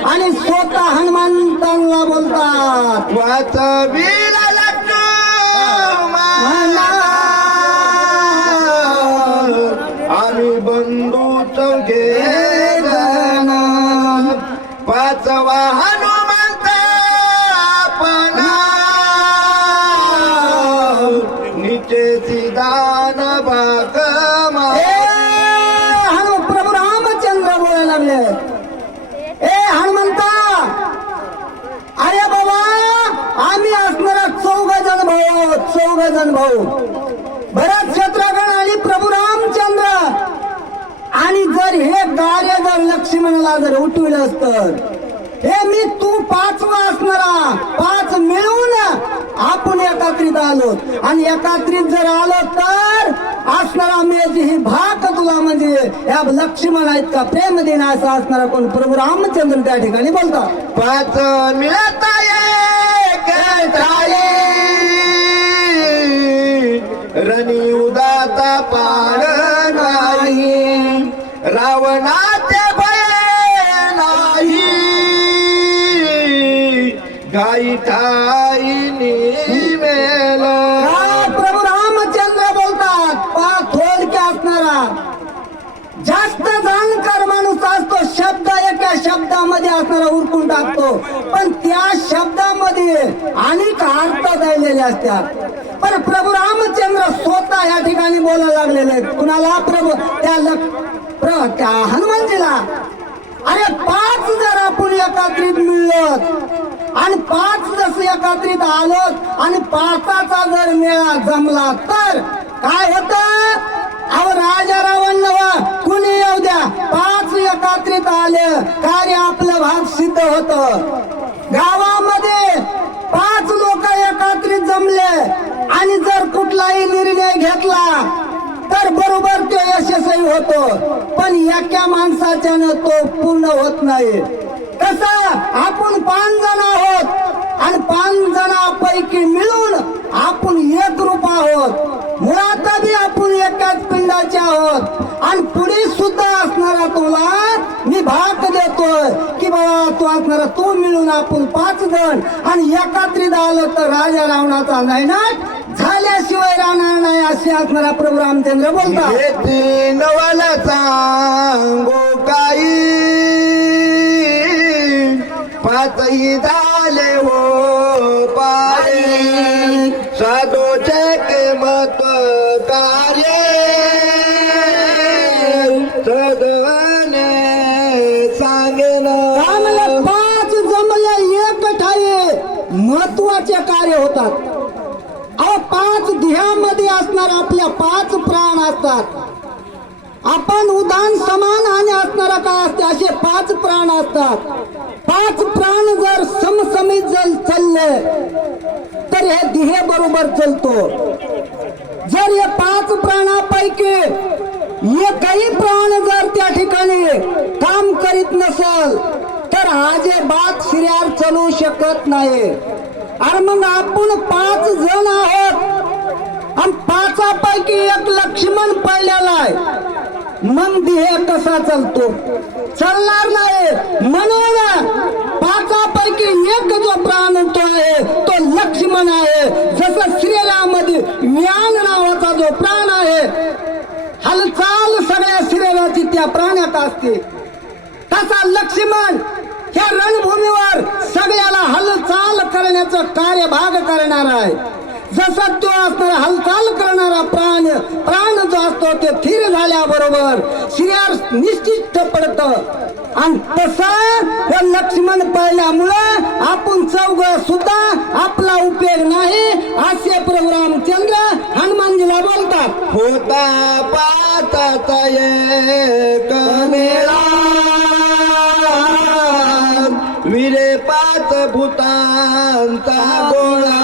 आणि स्वतः हनुमंतांना बोलतात. वाचवीर आम्ही बंधू चौघे जण पाचवा हनुमंत आपण निचेची दान बाग प्रभू रामचंद्र बोलायला लागले. ए हनुमंता, अरे बाबा आम्ही असणारा 14 जण भाऊ भरत शत्रुघ्न आणि प्रभू रामचंद्र. आणि जर हे कार्य जर लक्ष्मणाला जर उठविलं असतं हे मी तू 5वा असणारा 5 मिळून आपण एकत्रित आलो आणि एकत्रित जर आलो तर असणारा मेची ही भाग तुला म्हणजे या लक्ष्मण आहेत का प्रेम देणं असं असणारा कोण प्रभू रामचंद्र त्या ठिकाणी बोलतात. 5 मिळत रणी उदाता पाण नाही रावणाचे भय नाही गाई ठाई मेल. प्रभू रामचंद्र बोलतात थोडक्या असणारा जास्त जाणकार माणूस असतो शब्द एका शब्दामध्ये असणारा उरकून टाकतो पण त्या शब्दामध्ये अनेक अर्थ द्यायलेले असतात. पण प्रभू रामचंद्र स्वतः या ठिकाणी बोलायला लागलेले आहेत. कुणाला प्रभू त्या हनुमानजीला. अरे 5 जर आपण एकत्रित मिळलो आणि 5 जसं एकत्रित आलो आणि 5चा जर मेळा जमला तर काय होत अहो राजा रावण कुणी येऊ द्या 5 एकत्रित आले कार्य आपलं भाग सिद्ध होत. गावामध्ये 5 लोक एकत्रित जमले आणि जर कुठलाही निर्णय घेतला तर बरोबर तो यशस्वी होतो पण एका माणसाच्यानं तो पूर्ण होत नाही. कसं आपण 5 जण आहोत आणि 5 जणांपैकी मिळून आपण एक रूप आहोत. मुळात बी आपण एकाच पिंडाचे आहोत आणि पुढे सुद्धा असणारा तुला मी भाग देतोय की बाबा तू असणारा तू मिळून आपण 5 जण आणि एकत्रित आलो तर राजा रावणाचा नायनाट झाल्याशिवाय राहणार नाही असे असणारा प्रभू रामचंद्र बोलतात. नवाला सांगो काही 5 झाले हो पारे साधोचे किंमत कार्य सदवाने सांगेन. 5 जमले एक ठाई महत्वाचे कार्य होतात. अहो 5 ध्येयामध्ये असणार आपल्या 5 प्राण असतात. आपण उदान समान आणि असणारा काय असते असे 5 प्राण असतात. 5 प्राण जर समसमीत जर चालले तर हे ध्येय बरोबर चालतो. जर या 5 प्राणापैकी एकही प्राण जर त्या ठिकाणी अजिबात श्रेयार चालू शकत नाही. अरे मग आपण 5 जण आहोत आणि 5पैकी एक लक्ष्मण पडलेला आहे. मग देह कसा चालतो? चालणार नाही. म्हणून 5पैकी एक जो प्राण तो आहे तो लक्ष्मण आहे. जसं श्रीरामध्ये व्यान नावाचा जो प्राण आहे, हालचाल सगळ्या शरीराची त्या प्राण्यात असते, तसा लक्ष्मण ह्या रणभूमीवर सगळ्याला हालचाल करण्याचं कार्यभाग करणार आहे. जसा तो असणारा हालचाल करणारा प्राण जो असतो ते स्थिर झाल्याबरोबर श्रेयार निश्चित पडत. आणि तसा हे लक्ष्मण पाहिल्यामुळं आपण चौघ सुद्धा आपला उपयोग नाही असे प्रभू रामचंद्र हनुमानजीला बोलतात. होता पाताचा एक मेळा, विरे 5 भूतांचा गोळा,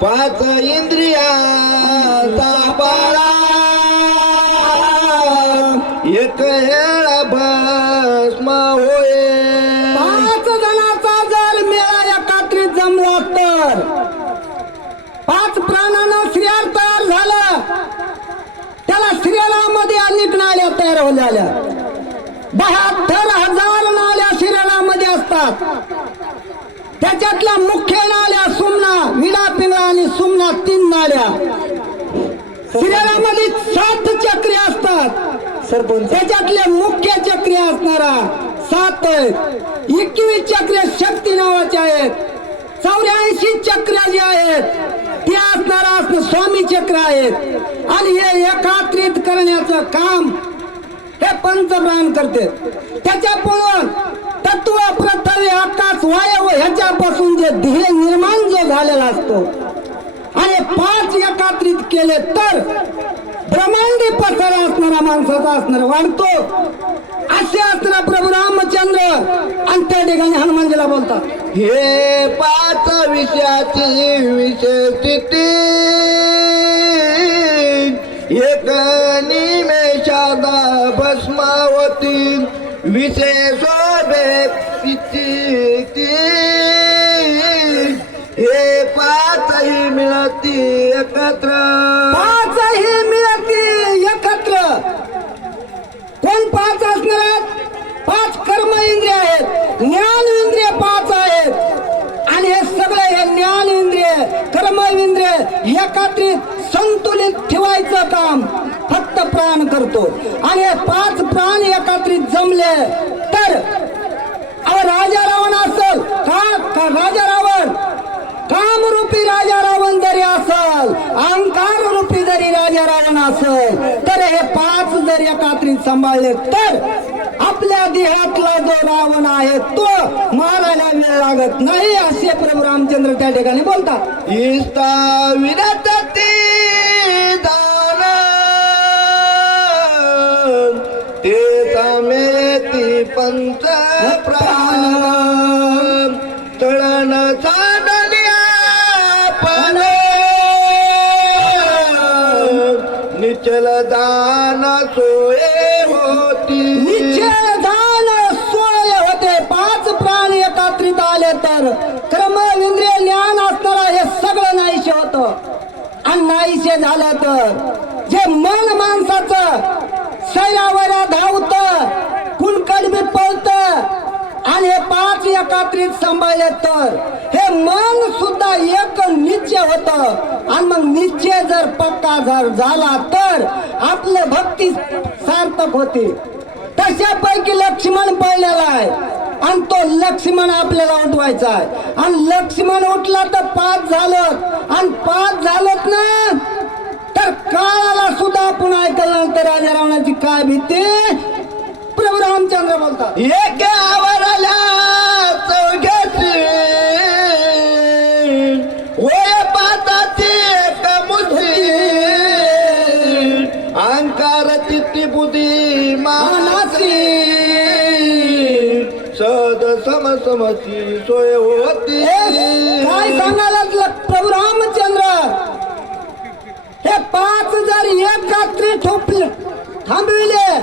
5 इंद्रियाचा पाळा, एक हेळा भस्म होय. 5 जणांचा जर मेळा एकत्रित जमला तर 5 प्राणांना श्रेयार तयार झालं. त्याला श्रेयामध्ये अनेक नाल्या तयार झाल्या. 72,000 नाल्या श्रेयामध्ये असतात. त्याच्यातल्या मुख्य नाल्या सुमना, विडा, पिंगळा आणि सुमना 3 नाल्या. श्रेयामध्ये 7 चक्री असतात. त्याच्यातले मुख्य चक्री असणारा 7 आहेत. 21 चक्र शक्ती नावाचे आहेत. 84 चक्र जे आहेत ते असणारा स्वामी चक्र आहेत. आणि हे एकात्रित करण्याचं काम हे पंचप्राण करते. त्याच्यापुढं तत्व, पृथ्वी, आकाश, वायू ह्याच्यापासून जे ध्येय निर्माण जो झालेला असतो आणि 5 एकात्रित केले तर ब्रह्मांडी पसारा असणारा माणसाचा असणारा वाढतो. असे असणारा प्रभू रामचंद्र आणि त्या ठिकाणी हनुमानजीला बोलतात. हे 5 विषयाची विशेषिती, एक निमेषादा भस्मावती, विशेषोभे तिची. हे 5ही मिळती एकत्र. 5ही मिळती एकत्र. कोण 5 असणार? 5 कर्म इंद्रिय आहेत. ज्ञान इंद्रिय 5 आहेत. आणि हे सगळे हे ज्ञान इंद्रिय, कर्म इंद्रिय एकत्रित संतुलित ठेवायचं काम फक्त प्राण करतो. आणि हे 5 प्राण एकत्रित जमले तर राजा रावण असेल का राजा रावण, कामरूपी राजा रावण जरी असेल, अहंकार रूपी जरी राजा रावण असेल, तर हे 5 जर एकत्रित सांभाळले तर आपल्या देहातला जो रावण आहे तो मारायला वेळ लागत नाही असे प्रभू रामचंद्र त्या ठिकाणी बोलतात. इष्टा विरतती दान, ते समेती पंच प्राण, तळण चांदल्या पण, निचल दान सोये होती. निश्चय दान सोय होते. 5 प्राण एकत्रित आले तर कर्म इंद्रिय ज्ञान असणारा हे सगळं नाहीशे होतं. आणि नाहीशे झालं तर जे मन माणसाचं शरीरावर धावत, कुणकड बी पळत आणि हे 5 एकत्रित सांभाळले तर हे मन सुद्धा एक निश्चय होत. आणि मग निश्चय जर पक्का जर झाला तर आपलं भक्ती सार्थक होते. तशापैकी लक्ष्मण पडलेला आहे आणि तो लक्ष्मण आपल्याला उठवायचा आहे. आणि लक्ष्मण उठला तर 5 झालं. आणि 5 झालं ना तर काळाला सुद्धा आपण ऐकल्यानंतर राजा रावणाची काय भीती प्रभू रामचंद्र बोलतात. एक आवरल्या चौघ्याची, होय 5ची एक मुठी, अहंकार चित्ती बुद्धी मानाची, सद समसमची सोय होती. काय सांगायला प्रभू रामचंद्र हे 5 जर एकत्रित थांबविले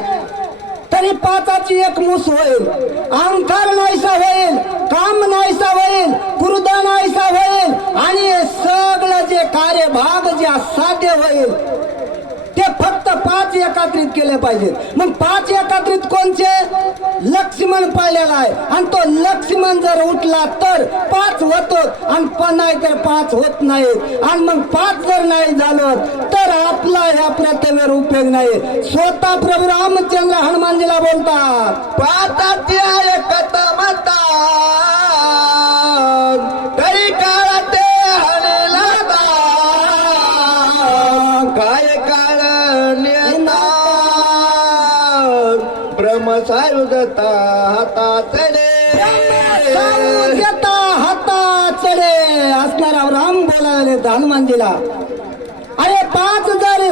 तरी 5 पापाची एक मूस होईल, अंकार नाहीसा होईल, काम नाहीसा होईल, क्रोध नाहीसा होईल आणि हे सगळं जे कार्यभाग जे असाध्य होईल ते फक्त 5 एकत्रित केले पाहिजेत. मग 5 एकत्रित कोणचे? लक्ष्मण पाळलेला आहे आणि तो लक्ष्मण जर उठला तर 5 होतो आणि नाही तर 5 होत नाहीत. आणि मग 5 जर नाही झालं तर आपला ह्या प्रतिमेवर उपयोग नाही. स्वतः प्रभू रामचंद्र हनुमानजीला बोलतात, पाताच्या एकतमता तरी काळाते हरला काय काळ नेता ब्रह्मसायुधता हाताचडे येता हाताचडे असणारा राम बोलायला हनुमानजीला. अरे 5 जर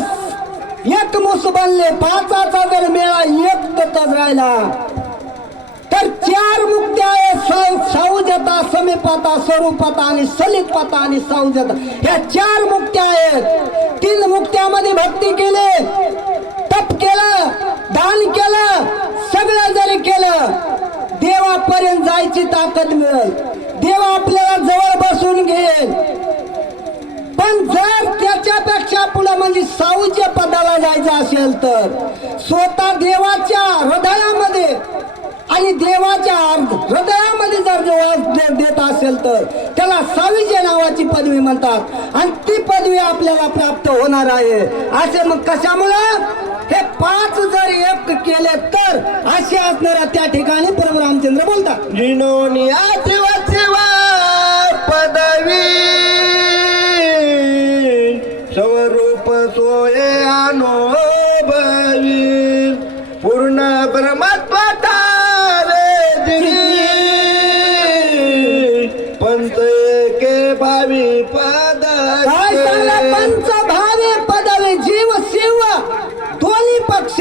एक मुस बनले, 5चा जर मेळा एक तच राहिला तर 4 मुक्त्या आहे. साऊजता, समीपता, स्वरूपता आणि सलितपता आणि साऊजता ह्या 4 मुक्त्या आहेत. 3 मुक्त्यामध्ये भक्ती केली, तप केलं, दान केलं, सगळं जरी केलं देवापर्यंत जायची ताकद मिळेल, देव आपल्याला जवळ बसून घेईल. पण जर त्याच्यापेक्षा पुढे म्हणजे साऊच्या पदाला जायचं असेल तर स्वतः देवाच्या हृदयामध्ये आणि देवाच्या हृदयामध्ये जर जो देत असेल तर त्याला सावीच्या नावाची पदवी म्हणतात आणि ती पदवी आपल्याला प्राप्त होणार आहे. असे मग कशामुळं हे 5 जर एक केले तर असे असणारा त्या ठिकाणी प्रभू रामचंद्र बोलतात, जिनोनिया शिवा शिवा पदवी स्वरूप सोये अनुभवी पूर्ण परमात्मा पंच के भावी पद काय सांगला पंच भावे पदवे जीव शिव दोन्ही पक्ष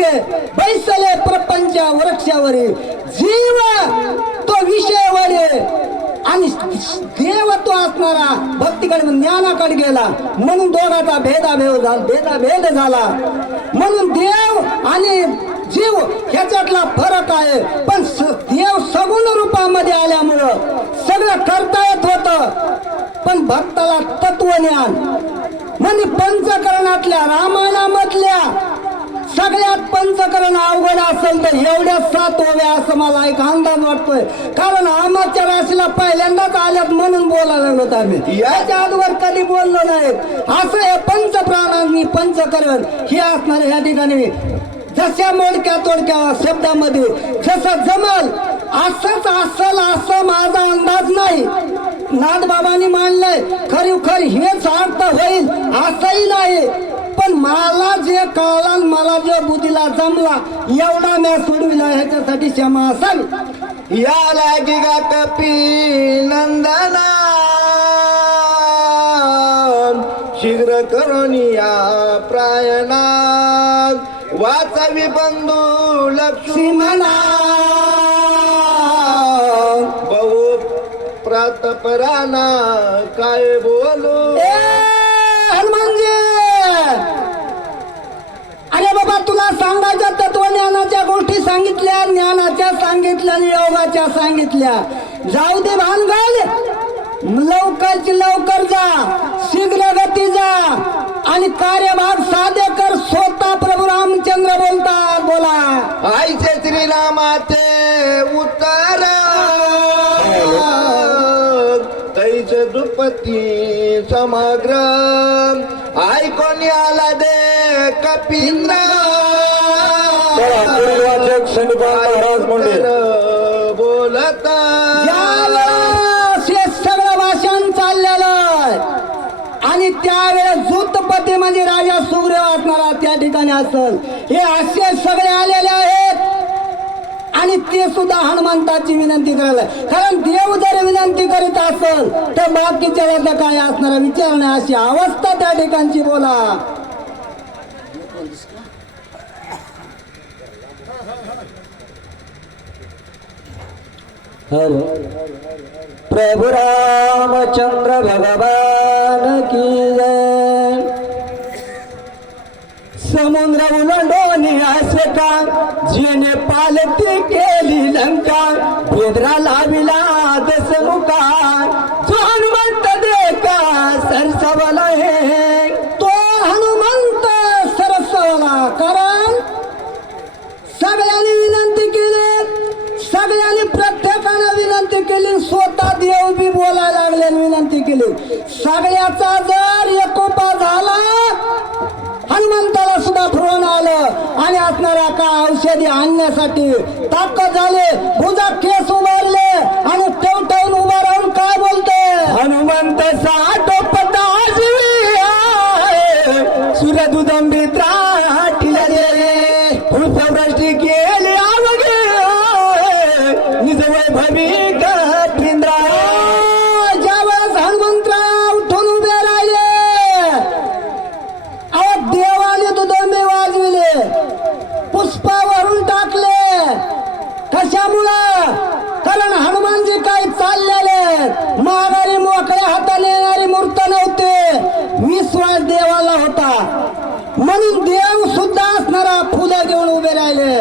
बैसले प्रपंच वृक्षावरील जीव तो विषयावर आणि देव तो असणारा भक्तीकडे ज्ञानाकडे गेला म्हणून दोघांचा भेदाभेद झाला. म्हणून देव आणि जीव ह्याच्यातला फरक आहे. पण देव सगुण रूपामध्ये आल्यामुळं सगळं करता येत होत. पण भक्ताला तत्वज्ञान म्हणजे पंचकरणातल्या रामायणामधल्या सगळ्यात पंचकरण अवघड असेल तर एवढ्या 7 ओव्या असं मला एक अंदाज वाटतोय. कारण आमाच्या राशीला पहिल्यांदाच आल्यात म्हणून बोलायला लागलो आम्ही, याच्या आजवर कधी बोललो नाही. असं हे पंचप्राणांनी पंचकरण हे असणार या ठिकाणी जशा मोडक्या तोडक्या शब्दामध्ये जसं जमल असंच असल असं माझा अंदाज नाही. नाथबाबांनी मांडलंय खरीखर हेच अर्थ होईल असंही नाही. पण मला जे कळला मला जे बुद्धीला जमला एवढा मी सोडविला ह्याच्यासाठी क्षमा असावी. या लागी गा कपी नंदना शीघ्र करुनिया प्रायणा वाचवी बंधू लक्ष्मणा बहु प्रातपराना काय बोलू. हनुमानजी अरे बाबा तुला सांगायच्या तत्वज्ञानाच्या गोष्टी सांगितल्या, ज्ञानाच्या सांगितल्या आणि योगाच्या सांगितल्या. जाऊ दे भानगड, लवकरची लवकर जा, शीघ्र गती जा आणि कार्यभाग साध्य कर. स्वतः प्रभू रामचंद्र बोलतात, बोला. आईचे श्रीरामाचे उत्तर तैचे दुपती समग्र ऐकून आला दे कपिंद्र बोलत हे सगळं भाषण चाललेलं आहे आणि त्यावेळेस जुतपती म्हणजे राजा सुग्रीव असणारा त्या ठिकाणी असेल. हे असे सगळे आलेले आहेत आणि ते सुद्धा हनुमंताची विनंती करायला. कारण देव जर विनंती करीत असेल तर बाकीच्या वेळेला काय असणार विचारणे अशी अवस्था त्या ठिकाणची. बोला. प्रभु रामचंद्र भगवान की जय. समुद्र उलंडोनी असे का जेने पालती केली लंका बेदरा लाविला दसमुखा जो हनुमंत देखा सरसवला हे तो हनुमंत सरसवला. कारण सगळ्यांनी विनंती केली, सगळ्यांनी प्रत्येकानं विनंती केली, स्वतः देव बी बोलायला लागले आणि विनंती केली. सगळ्याचा जर एकोपा झाला, हनुमंताला सुद्धा फिरवून आलं आणि असणारा का औषधी आणण्यासाठी ताकद झाले, भुजा केस उभारले आणि ठेवून उभा राहून काय बोलते, हनुमंत साठोपता सूर्यदुदंबी त्राठीला गेले पुष्पवृष्टी केली आवगे निज वैभवी गत्रिंद्रा. ज्यावेळेस हनुमंतराव उठून उभे राहिले, अहो देवाने दुदंबे वाजविले, पुष्पावरून टाकले. कशामुळं? कारण हनुमानजी काही चाललेले माघारी मोकळ्या हाताने येणारी मूर्त नव्हते, विश्वास देवाला होता. म्हणून देव सुद्धा असणारा फुलं घेऊन उभे राहिले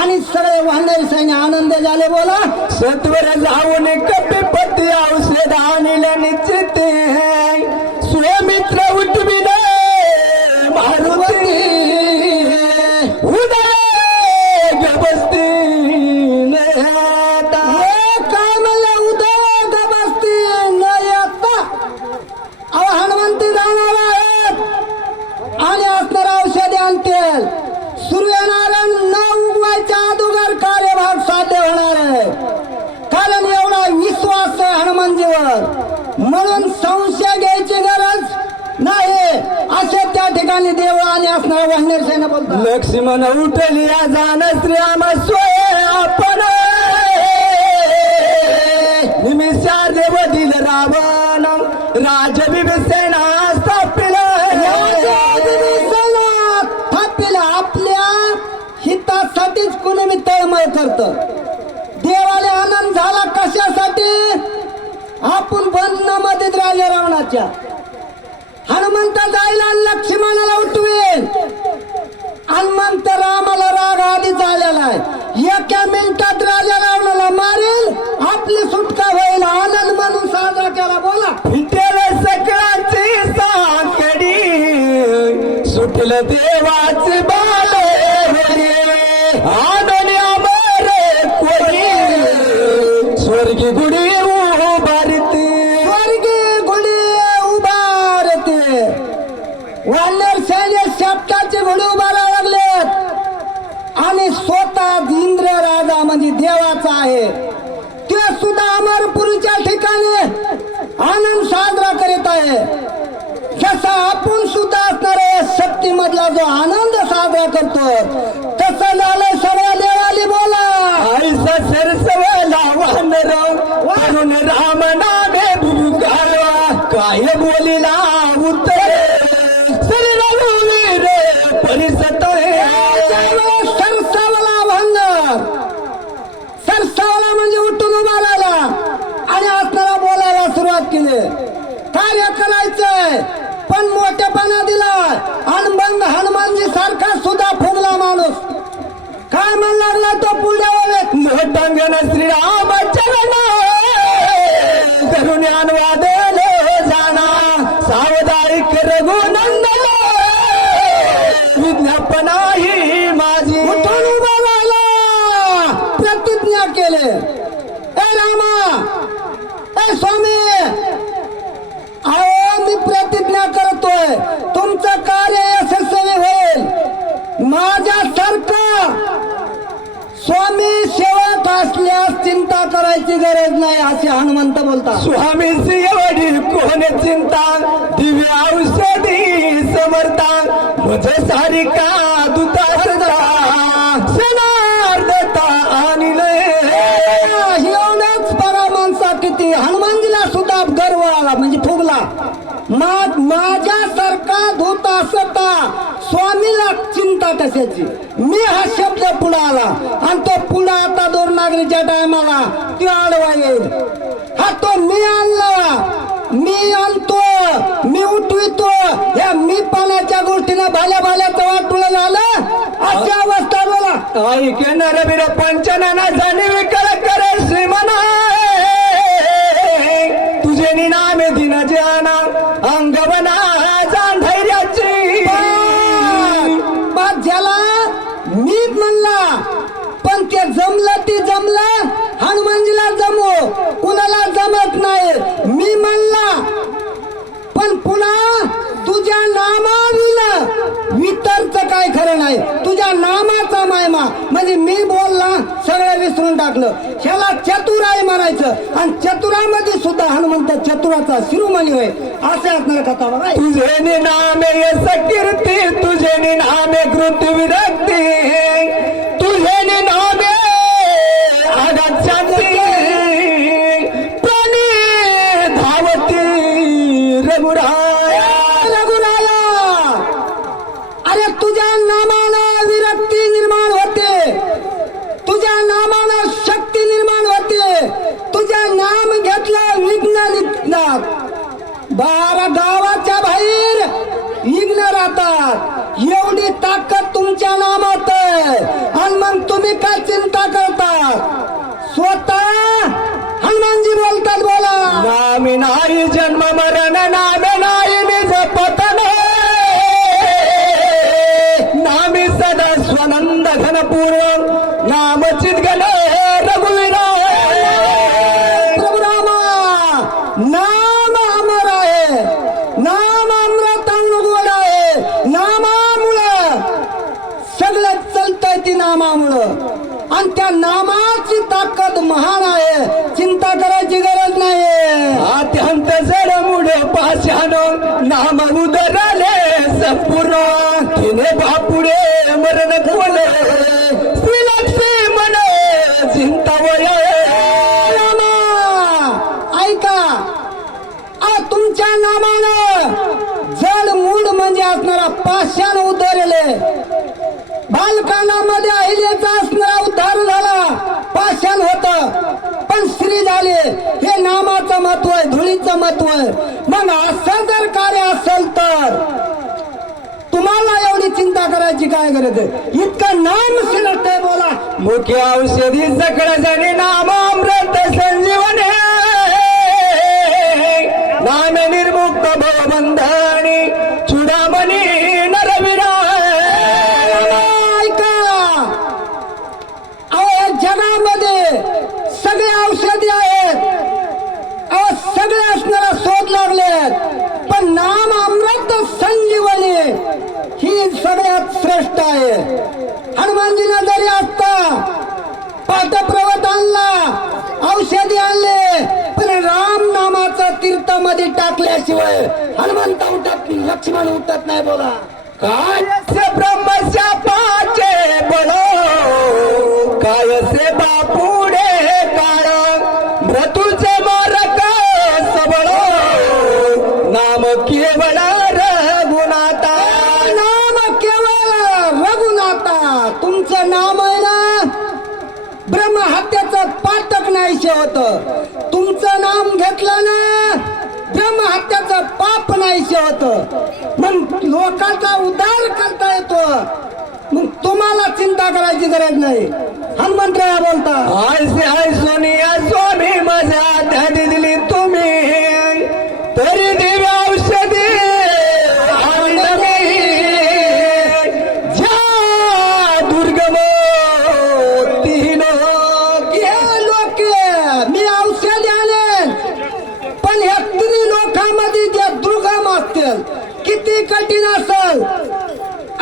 आणि सगळे वाहणारे सैन्य आनंद झाले. बोला. सत्वर जाऊन कपीपती औषध आणले निश्चित स्वमित्र उठविले मारुती उदय गबस्ती काय म्हणलं? उदय गबस्ती न येता अहो हनुमंती जाणार आहेत आणि असणार औषधी आणतील. सूर्यनारायण न उगवायच्या अगोदर कार्यभाग साध्य होणार आहे. कारण एवढा विश्वास आहे हनुमानजीवर, म्हणून संशय घ्यायची गरज नाही असे त्या ठिकाणी देव आणि असणारा वाहनेर सेना बोलतात. लक्ष्मण उठली जाण श्रीराम सोय आपण निमिषा देव दिल रावण राजविभीषणा स्थापिला. आपल्या हितासाठीच कुणी मी तळमळ करत. देवाला आनंद झाला कशासाठी? आपण बंधनामध्ये राहिले रावणाच्या. हनुमंत जाईल आणि लक्ष्मणाला उठवेल. हनुमंत रामाला राग आधीच आलेला आहे. एका मिनिटात राजा रावणाला मारेल, आपली सुटका होईल. आनंद म्हणून साजरा केला. बोला. फिटेल सगळ्यांची साकडी सुटल देवाची बाले आनंद अमर कोणी स्वर्गी गुढी उभारती. स्वर्गी गुढी उभारते. वानर सैन्य शेपटाचे घोडे उभारायला लागलेत आणि स्वतः इंद्र राजा म्हणजे देवाचा आहे ते सुद्धा अमरपुरीच्या ठिकाणी आनंद साजरा करीत आहे. जसा आपण सुद्धा असणारे शक्तीमधला जो आनंद साजरा करतो तसं झालंय सगळ्या देवाली. बोला. आईसा सरसवला वानर वरून राम नामे भूकारवा काय बोलिला उत्तर सरवीर परिसत सरसावला वानर. सरसावला म्हणजे उठून उभा राहिला आणि असणारा बोलायला सुरुवात केली. कार्य करायचंय पण मोठेपणा दिला आणि मग हनुमानजी सारखा सुद्धा फुगला माणूस. काय म्हण लागला तो पुढे मोठंगण श्रीराम चरण करून अनुवादन जाना सावधारिक रघुनंदन विज्ञापना ही माझी. उठून उभा राहिला, प्रतिज्ञा केले. ए रामा, ए स्वामी, अहो मी प्रतिज्ञा करतोय तुमचं कार्य यशस्वी होईल. माझ्यासारखा स्वामी सेवक असल्यास चिंता करायची गरज नाही असे हनुमंत बोलतात. स्वामीची एवढी कोण चिंता दिव्य औषधी समर्था मुझे सारिका दुतारता सनार्दता आणि एवढाच परा माणसा किती हनुमानजीला सुद्धा गर्व आला म्हणजे फुगला. माझ्यासारखा धूत असता स्वामीला चिंता कशाची. मी हा शब्द पुढे आला आणि तो पुढे आता दोन नागरीच्या टायमाला तो आडवा येईल. हा तो मी आणला मी आणतो, मी उठवितो, या मी पाण्याच्या गोष्टीनं भाल्या भाल्याचं वाटुळ झालं, अशी अवस्था बोला. ऐकणार बिर पंचनाना जाणे विकर करे श्रीमना तुझे निनामे दिन जाना अंगवना जाण धैर्याची. बात झाला मी म्हणला, पण ते जमलं ती जमलं, हनुमानजीला जमो कुणाला जमत नाही. मी म्हणला पण पुन्हा तुझ्या नामाविना वितरचं काय खरं नाही. तुझ्या नामाचा मायमा म्हणजे मी बोलला सगळं विसरून टाकलं. ह्याला चतुर आहे म्हणायचं, आणि चतुरामध्ये सुद्धा हनुमंत चतुराचा शिरोमणी होय असे असणार कथा बघा. तुझे नामे यश कीर्ती तुझे नामे कृती विरक्ती तुझे नामे आगात शांती प्राणी धावती रघुराया. अरे तुझ्या नामानं विरक्ती निर्माण होते, तुझ्या नामानं शक्ती निर्माण होते, तुझ्या नाम घेतलं विघ्न निघतात. 12 गावाच्या बाहेर विघ्न राहतात. एवढी ताकद तुमच्या नामात आहे, आणि मग तुम्ही काय चिंता करता. स्वतः हनुमानजी बोलतात, बोला. नामी नाही जन्म मरण नामे नाही निज पतन नामी सदा स्वनंद घनपूर्व नाम चितगण रघुवीरा. प्रभु रामा नाम अमर आहे, नाम अमृत गोड आहे. नामामुळं सगळं चालतंय, ती नामामुळं, आणि त्या नामाची ताकद महान आहे. चिंता करायची गरज नाही. अत्यंत जड मुळे पाषाण नाम उदरले संपूर्ण तिने बापुडे मरण कोले श्रीलक्ष्मी मन चिंतावय. ऐका, तुमच्या नामानं जड मूड म्हणजे असणारा पाषाण उतरले. बालकांमध्ये अहिलेचा असणारा उद्धार झाला, पाषाण होत, पण स्त्री झाले. हे नामाचं महत्व आहे, धुळीचं महत्व आहे. मग असं जर कार्य असेल तर तुम्हाला एवढी चिंता करायची काय गरज आहे. इतकं नाम श्रेष्ठ आहे, बोला. मुख्य औषधी सकळ जणी नाम अमृत संजीवने नाम निर्मुक्त भवबंधनी चुडामणी नरविरा. जगामध्ये सगळे औषधी आहेत, सगळे असणारा शोध लागलेत, पण नाम अमृत संजीवनी ही सगळ्यात श्रेष्ठ आहे. हनुमानजीला जरी असता पाठपर्वत आणला, औषधी आणले, पण राम नामाचं तीर्थामध्ये टाकल्याशिवाय हनुमंत उठत, लक्ष्मण उठत नाही, बोला. काय से ब्रह्मच्या पाचे बळो काय से बापुडे काळ मृत्यूचे मारक सबळो नाम केवळ रघुनाथा. नाम केवळ रघुनाथा. तुमचं नाम आहे ना, ब्रह्महत्याचं पातक नाहीसे होत. तुमचं नाम घेतलं ना, ब्रह्महत्याचं पाप नाहीसे होत. मग लोकांचा उद्धार करता येतो. मग तुम्हाला चिंता करायची गरज नाही. हनुमंतराया बोलता. हाय से हाय सोनिया स्वामी माझ्या ध्यानी दिली तुम्ही तरी देवी औषधी ज्या दुर्गम तीन लोक मी औषध आणेन, पण ह्या तिन्ही लोकांमध्ये ज्या दुर्गम असतील, किती कठीण असेल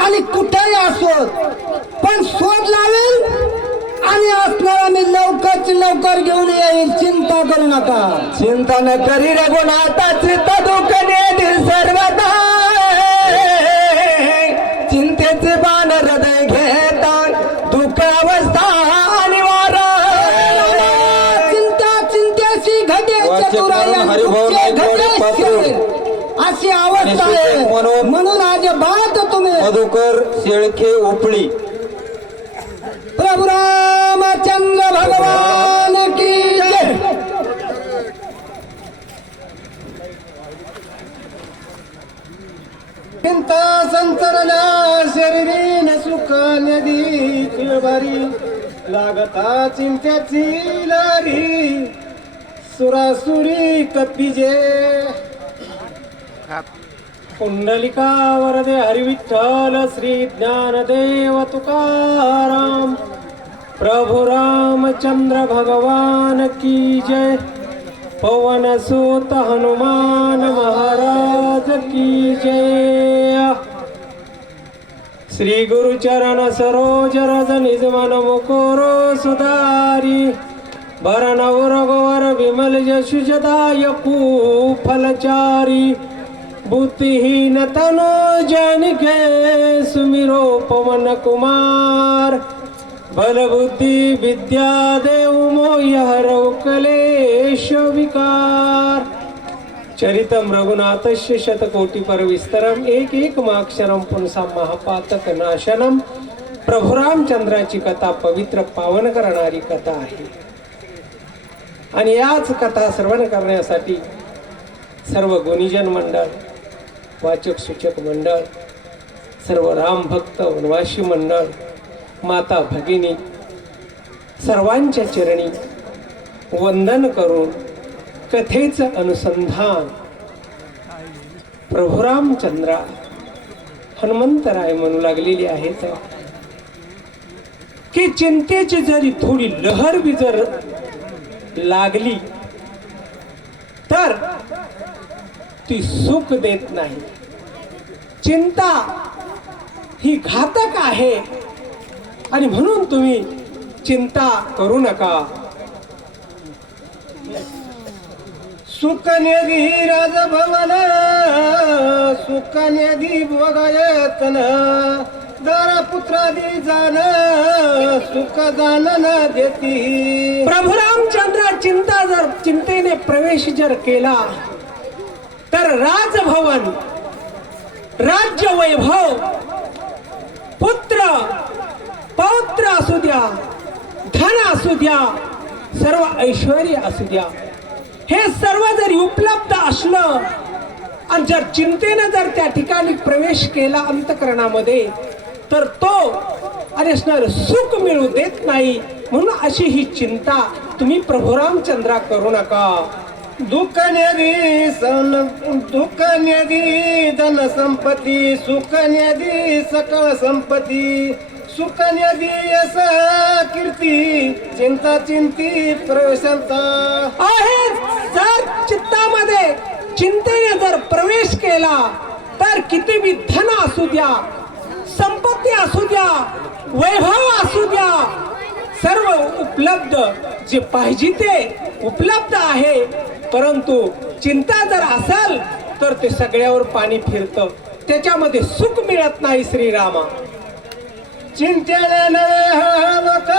आणि कुठेही असो, पण शोध लावेल आणि असणारा मी लवकर घेऊन येईल. चिंता करू नका. चिंता न करी रघुनाथा चित्त दुःख नेतील सर्वदा चिंतेचे बाण हृदय घेता दुःख अवस्था निवारा. चिंतेची घटे चतुराई आणि दुःखे घटे शिरे. अशी अवस्था आहे. म्हणून आज बात तुम्ही मधुकर शेळके उपळी. प्रभु रामचंद्र भगवान की जय. चिंता संतरल्या शरीरीन सुख नदी तिळबारी लागता चिंत्याची लारी सुरासुरी कपिजे पुंडलिका वरदे हरिविठ्ठल श्री ज्ञानदेव तुकाराम प्रभु रामचंद्र भगवान की जय पवन सुत हनुमान महाराज की जय श्री गुरु चरण सरोज रज निज मन मुकुरो सुधारी भरण उरगोवर विमल जशु जदायकू फलचारी बुद्धिहीन तनो जानिके सुमिरो पवन कुमार बल बुद्धि विद्या देव मोह हरौ कलेश विकार चरितम रघुनाथस्य शतकोटि पर विस्तरम एक एक माक्षरम पुंसा महापातक नाशनम प्रभु रामचंद्राची कथा पवित्र पावन करणारी कथा आहे आणि याच कथा श्रवण करण्यासाठी सर्व गुणीजन मंडळ वाचक सूचक मंडळ सर्व राम भक्त वनवासी मंडळ माता भगिनी सर्वांच्या चरणी वंदन करून कथेचं अनुसंधान प्रभु रामचंद्र हनुमंतराय म्हणू लागलेली आहेत की चिंतेची जरी थोडी लहर बी जर लागली तर ती सुख देत नाही. चिंता ही घातक आहे आणि म्हणून तुम्ही चिंता करू नका. सुकन्यदी राजभवन सुकन्यदी बघायतन दारा पुत्रादी जाण सुख जाण न देती. प्रभु रामचंद्र चिंतेने प्रवेश जर केला तर राजभवन राज्य वैभव पुत्र पौत्र असू द्या धन असू द्या सर्व ऐश्वर्य असू द्या हे सर्व जरी उपलब्ध असलं आणि जर चिंतेने जर त्या ठिकाणी प्रवेश केला अंतःकरणामध्ये तर तो असणार सुख मिळू देत नाही. म्हणून अशी ही चिंता तुम्ही प्रभु रामचंद्रा करू नका. दुःख न्यादी धन संपत्ती सुख न्यादी सकळ संपत्ती सुख न्यादी यश कीर्ती चिंता चिंती प्रवेशंता आहे. जर चित्तामध्ये चिंतेने जर प्रवेश केला तर किती बी धन असू द्या संपत्ती असू द्या वैभव असू द्या सर्व उपलब्ध जे पाहिजे ते उपलब्ध आहे. परंतु चिंता जर असेल तर ते सगळ्यावर पाणी फिरतं त्याच्यामध्ये सुख मिळत नाही. श्रीरामा चिंतेने नवे हळहळवत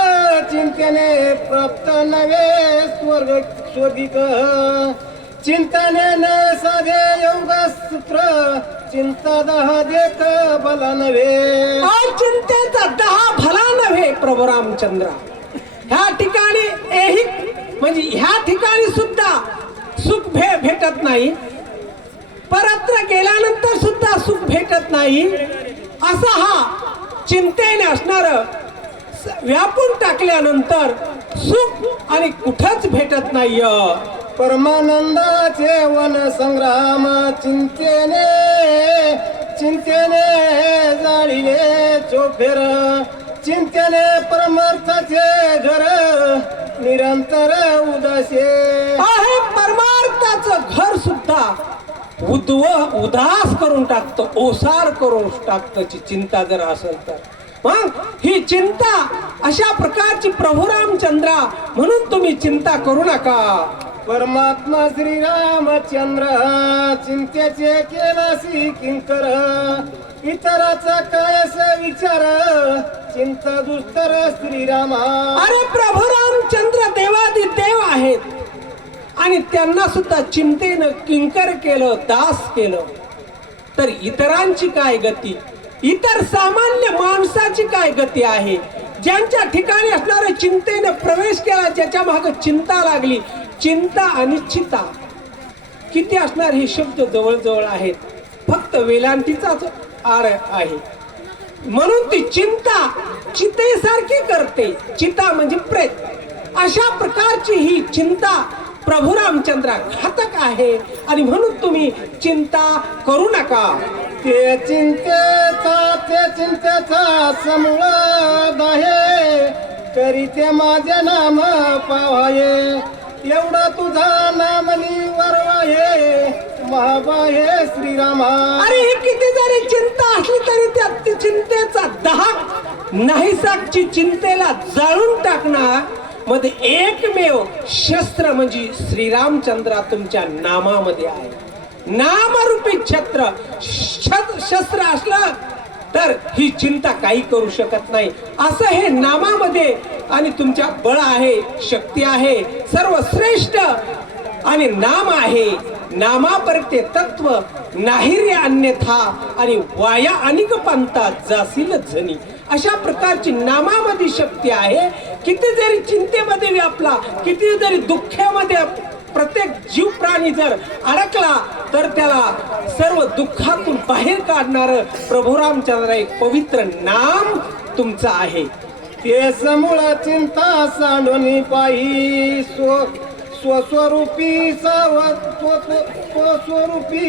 चिंतेने प्राप्त नवे स्वर्ग शोधिक चिंतने न साधे योग सूत्र चिंता दहा देख भला नव्हे. चिंतेचा दहा भला नव्हे. प्रभु रामचंद्र ह्या ठिकाणी म्हणजे ह्या ठिकाणी सुद्धा सुख भेटत नाही परत्र गेल्यानंतर सुद्धा सुख भेटत नाही. असा हा चिंतेने असणार व्यापून टाकल्यानंतर सुख आणि कुठंच भेटत नाही. परमानंदाचे वन संग्राम चिंतेने चिंतेने जाळीले चोफेर चिंतेने परमार्थाचे घर निरंतर उदासे आहे. परमार्थाचं घर सुद्धा उदास करून टाकतं ओसार करून टाकतं चिंता जर असेल तर. मग ही चिंता अशा प्रकारची प्रभु रामचंद्रा म्हणून तुम्ही चिंता करू नका. परमात्मा श्रीरामचंद्र चिंतेचे केलासी किंकर इतराचा काय विचार चिंता दुस्तर श्रीरामा. अरे प्रभु रामचंद्र देवादी देव आहेत आणि त्यांना सुद्धा चिंतेनं किंकर केलं दास केलं तर इतरांची काय गती इतर सामान्य माणसाची काय गती आहे. ज्यांच्या ठिकाणी असणाऱ्या चिंतेने प्रवेश केला ज्याच्या मागे चिंता लागली चिंता अनिश्चिता किती असणार हे शब्द जवळजवळ आहेत. फक्त वेलांटीचाच आड आहे. म्हणून ती चिंता चितेसारखी करते. चिता म्हणजे प्रेत. अशा प्रकारची ही चिंता प्रभू रामचंद्रा घातक आहे आणि म्हणून तुम्ही चिंता करू नका. ते चिंतेचा समूळ आहे, तरी ते माझे नाम पावाये. एवढा तुझा नाम निवरवाये, महाबाहे श्रीरामा. अरे ही किती जरी चिंता असली तरी त्यात ती चिंतेचा दहाक नाहीसाची चिंतेला जाळून टाकणार मध्ये एकमेव शस्त्र म्हणजे श्रीरामचंद्र तुमच्या नामामध्ये आहे. नामरूपी शस्त्र असलं तर ही चिंता काही करू शकत नाही. असं हे नामामध्ये आणि तुमच्या बळ आहे, शक्ती आहे, सर्वश्रेष्ठ आणि नाम आहे. नामापरते तत्व नाही रे अन्यथा आणि वाया अनिक पंथा जासील जनी. अशा प्रकारची नामामध्ये शक्ती आहे. किती जरी चिंतेमध्ये व्यापला, किती जरी दुःखामध्ये प्रत्येक जीव प्राणी जर अडकला तर त्याला सर्व दुःखातून बाहेर काढणार प्रभू रामचंद्र एक पवित्र नाम तुमचं आहे. ते समूळ चिंता सांडून पायी स्वस्वरूपी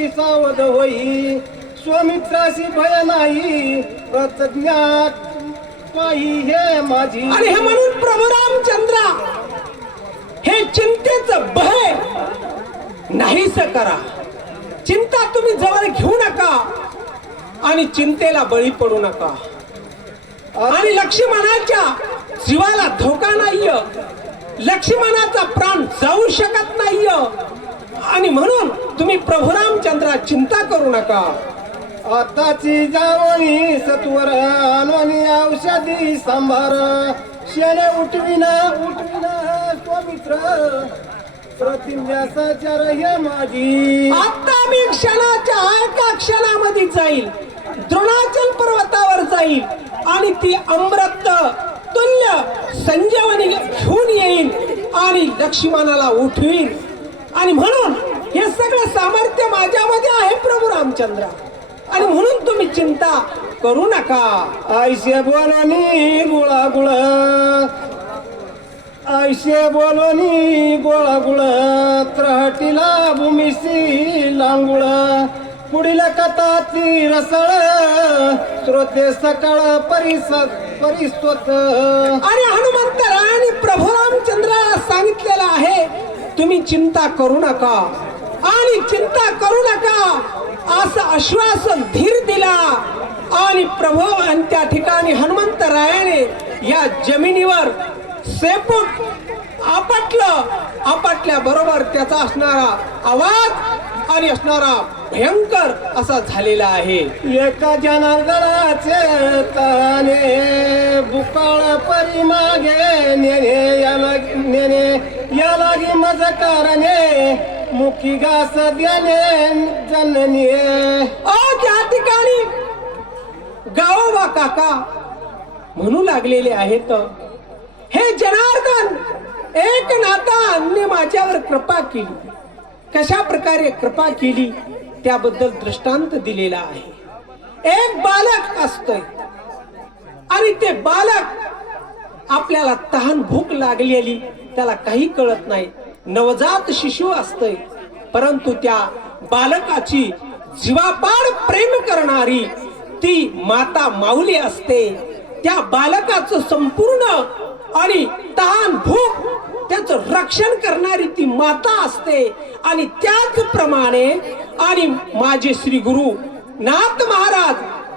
सावध होई. स्वमित्राशी भय नाही प्रतज्ञात पायी हे माझी. आणि हे म्हणून प्रभू रामचंद्र हे चिंतेचं भय नाहीस करा. चिंता तुम्ही जवळ घेऊ नका आणि चिंतेला बळी पडू नका. आणि लक्ष्मणाच्या जीवाला धोका नाहीये, लक्ष्मणाचा प्राण जाऊ शकत नाहीये. आणि म्हणून तुम्ही प्रभू रामचंद्रा चिंता करू नका. आताची जावणी सत्वर आणवणी औषधी सांभार. शेणे उठविना स्वामित्र प्रतिज्ञासाचार हे माझी. आता मी क्षणाच्या एका क्षणामध्ये जाईल, द्रोणाचल पर्वतावर जाईल आणि ती अमृत तुल्य संजीवनी घेऊन येईल आणि लक्ष्मणाला उठवीन. आणि म्हणून हे सगळं सामर्थ्य माझ्यामध्ये आहे प्रभू रामचंद्र. आणि म्हणून तुम्ही चिंता करू नका. Ayse bologna गुळागुळ, Ayse bologna गोळागुळ. त्रहटीला भूमिशी लांगुळ, पुढील कथा ती रसळ. श्रोते सकाळ परिस्वत. आणि हनुमंतरायाने प्रभू रामचंद्राला सांगितलेलं आहे तुम्ही चिंता करू नका आणि चिंता करू नका असं आश्वासन धीर दिला. आणि प्रभू आणि त्या ठिकाणी हनुमंतरायाने या जमिनीवर सेपूट आपटल्या बरोबर त्याचा असणारा आवाज आणि असणारा भयंकर असा झालेला आहे. एका जनार्दनाचे ताने बुकाळ परी मागे नेने या लागी मज कारणे मुखी घास द्याने जननी. त्या ठिकाणी गावोबा काका म्हणू लागलेले आहेत, हे जनार्दन एकनाथाने माझ्यावर कृपा केली. कशा प्रकारे कृपा केली त्याबद्दल दृष्टांत दिलेला आहे. एक बालक असतोय आणि ते बालक आपल्याला तहान भूक लागलेली त्याला काही कळत नाही. नवजात शिशु असतोय परंतु त्या बालकाची जीवापाड प्रेम करणारी ती माता माऊली असते. त्या बालकाचं संपूर्ण आणि तहान भूक त्याचं रक्षण करणारी ती माता असते. आणि त्याचप्रमाणे आणि माझे श्री गुरु नाथ महाराज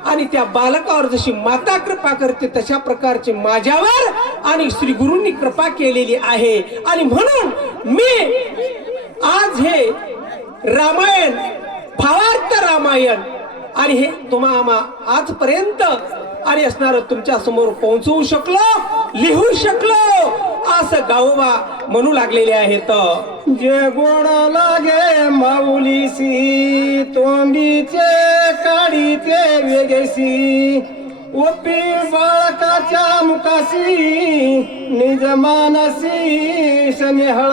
आणि त्या बालकावर जशी माता कृपा करते तशा प्रकारचे माझ्यावर आणि श्री गुरूंनी कृपा केलेली आहे. आणि म्हणून मी आज हे रामायण भावार्थ रामायण आणि हे तुम्हाला आजपर्यंत आणि असणार तुमच्या समोर पोहोचवू शकलो, लिहू शकलो असं गावोबा म्हणू लागलेले आहेत. जे गोड लागे माऊलीसी तोंडीचे काढीते वेगेसी. ओपी बाळकाच्या मुखासी निज मानसी स्नेहळ.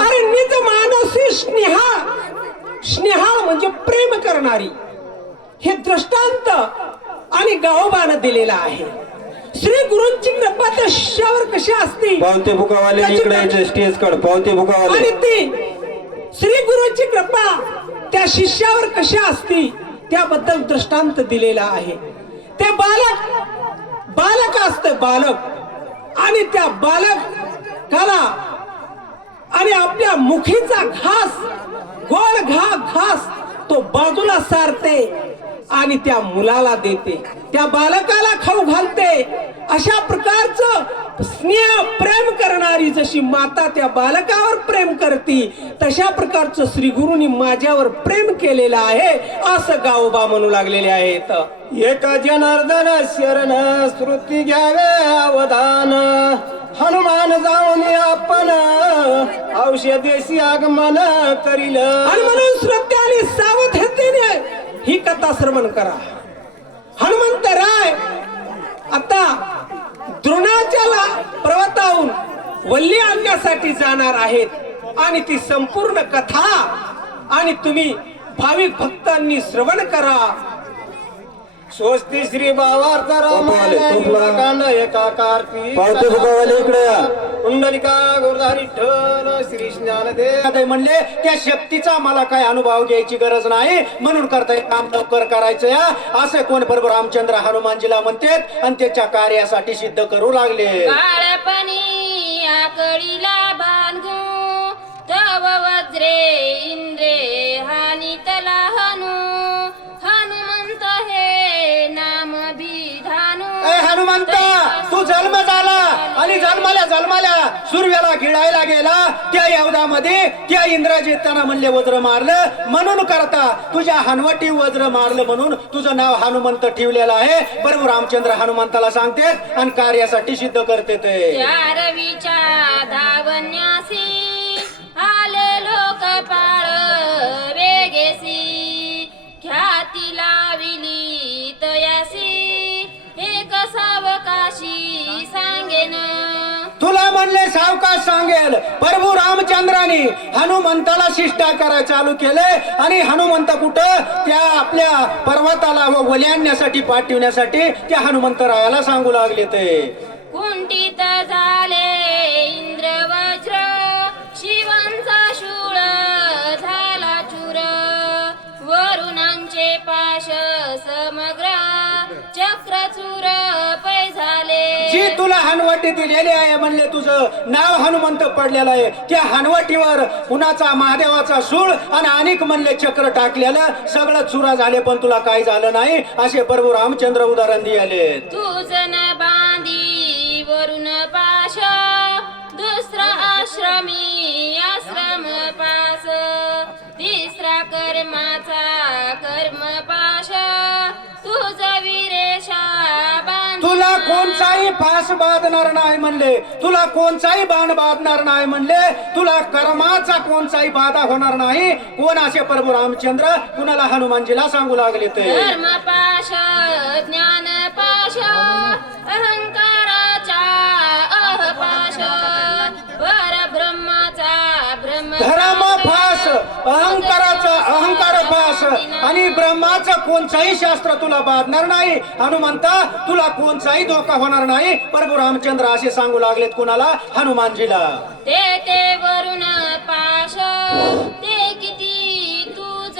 अरे निज मानसी स्नेहाळ म्हणजे प्रेम करणारी. हे दृष्टांत आणि गावोबानं दिलेला आहे. श्री गुरूंची कृपा त्या शिष्यावर कशी असती, पावते बुकावाले त्याची इकडे यायचे स्टेज कड पावते बुकावाले. आणि ती श्री गुरूंची कृपा त्या शिष्यावर कशी असती त्याबद्दल दृष्टांत दिलेला आहे. ते बालक असते बालक, आणि त्या बालकाला आणि आपल्या मुखीचा घास गोड घास तो बाजूला सारते आणि त्या मुलाला देते, त्या बालकाला खाऊ घालते. अशा प्रकारचं स्नेह प्रेम करणारी जशी माता त्या बालकावर प्रेम करती, तशा प्रकारचं श्री गुरुनी माझ्यावर प्रेम केलेलं आहे असं गावोबा म्हणू लागलेले आहेत. एक जनार्दन शरण श्रुती घ्यावे अवधान, हनुमान जाऊन आपण औषधेशी आगमन करील. आणि म्हणून श्रद्धे आणि सावधानतेने ही कथा श्रवण करा. हनुमंतराय आता द्रोणाच्या पर्वताहून वल्ली आणण्यासाठी जाणार आहेत आणि ती संपूर्ण कथा आणि तुम्ही भाविक भक्तांनी श्रवण करा. स्वस्ती श्री भावार्थ रामायण एका कार्ती पावते बुकावाले इकडे या. कुंडलिका गुरुधारी ठल श्री ज्ञानदेव म्हणले त्या शक्तीचा मला काय अनुभव घ्यायची गरज नाही, म्हणून करता काम लवकर करायचं या असे कोण प्रभू रामचंद्र हनुमानजीला म्हणतात आणि त्याच्या कार्यासाठी सिद्ध करू लागले. बाळपणी आकडीला बांधू तव वज्रे इंद्रे हानितला हनुमंत हे नाम विधानू. हनुमंता तू जन्म झाला आणि जन्माल्या सूर्याला गिळायला गेला, त्या यवदामध्ये त्या इंद्रजिताना म्हणले वज्र मारलं, म्हणून करता तुझ्या हनवटी वज्र मारलं म्हणून तुझं नाव हनुमंत ठेवलेलं आहे. बरोबर रामचंद्र हनुमंताला सांगते आणि कार्यासाठी सिद्ध करते ते. त्या रवीच्या धावण्यासी आले लोक पाळ वेगेसी, ख्याती लाविली तयासी एक सावकाशी सांगेन. तुला म्हणले सावकाश सांगेल. प्रभू रामचंद्राने हनुमंताला शिष्टा करायला चालू केले आणि हनुमंत कुठं त्या आपल्या पर्वताला व वल्यांण्यासाठी पाठवण्यासाठी त्या हनुमंतरायाला सांगू लागले ते. कुंठित झाले इंद्र वज्र शिवांचा शूळ झाला चूर, वरुणांचे पाश समग्र चक्रचूर पै झाले. जी तुला हनवटी दिलेली आहे म्हणले तुझं नाव हनुमंत पडलेलं आहे, त्या हनवटीवर कुणाचा महादेवाचा सूळ आणि अनेक म्हणले चक्र टाकलेलं सगळं चुरा झाले पण तुला काही झालं नाही असे प्रभू रामचंद्र उदाहरण दिले. तुझन बांधी वरुण पाश दुसरा आश्रमी आश्रम पास, तिसरा कर्माचा कर्म पाश तुझ विरेशा बांध. तुला कोणताही फास बांधणार नाही म्हणले, तुला कोणताही बाण बांधणार नाही म्हणले, तुला कर्माचा कोणताही बाधा होणार नाही. कोण असे प्रभू रामचंद्र कुणाला हनुमानजीला सांगू लागले ते. धर्म पाश ज्ञान पाश अहंकाराचा अहपाश, परब्रह्माचा ब्रह्म धर्म फास अहंकाराचा अहंकार फास आणि ब्रह्माचं कोणताही शास्त्र तुला बांधणार नाही. हनुमंता तुला कोणताही धोका होणार नाही प्रभू रामचंद्र असे सांगू लागलेत कुणाला हनुमानजीला. ते वरुण पाश ते किती तुझ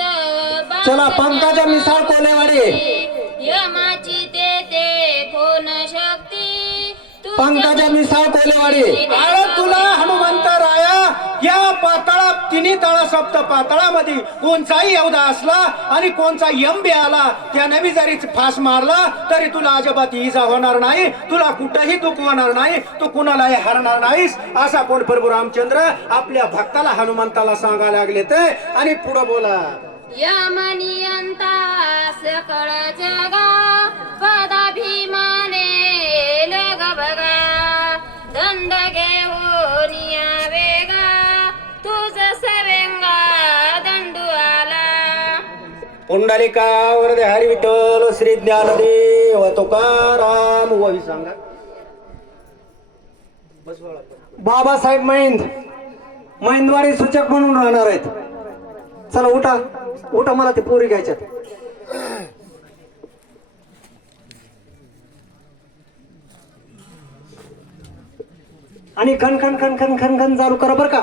चला पंकजा मिसाळ कोलेवाडी. यमाची ते कोण शक्ती पंकजा मिसाळ कोलेवाडी. अरे तुला हनुमंत राया या पाताळा तिन्ही तळा सप्त पाताळामध्ये कोणताही एवढा असला आणि कोणचा यंबे आला त्याने बी जरी फास मारला तरी तुला अजिबात इजा होणार नाही, तुला कुठंही दुःख होणार नाही, तू कुणालाही हरणार नाहीस असा कोण प्रभू रामचंद्र आपल्या भक्ताला हनुमंताला सांगायला लागले ते. आणि पुढे बोला. यमनियंता सकळ जगा पदाभिमाने लग बघा, दंड घेऊन या वेगा तुझ सवेंगा दंडू आला. पुंडलिका वरदे हरी विठ्ठल श्री ज्ञानदेव तुकाराम वही सांगा. बाबासाहेब महिंदवाडी सूचक म्हणून राहणार आहेत. चला उठा मला ते पोरी घ्यायच्यात. आणि खन खन खन खन खन खन चालू करा बरं का,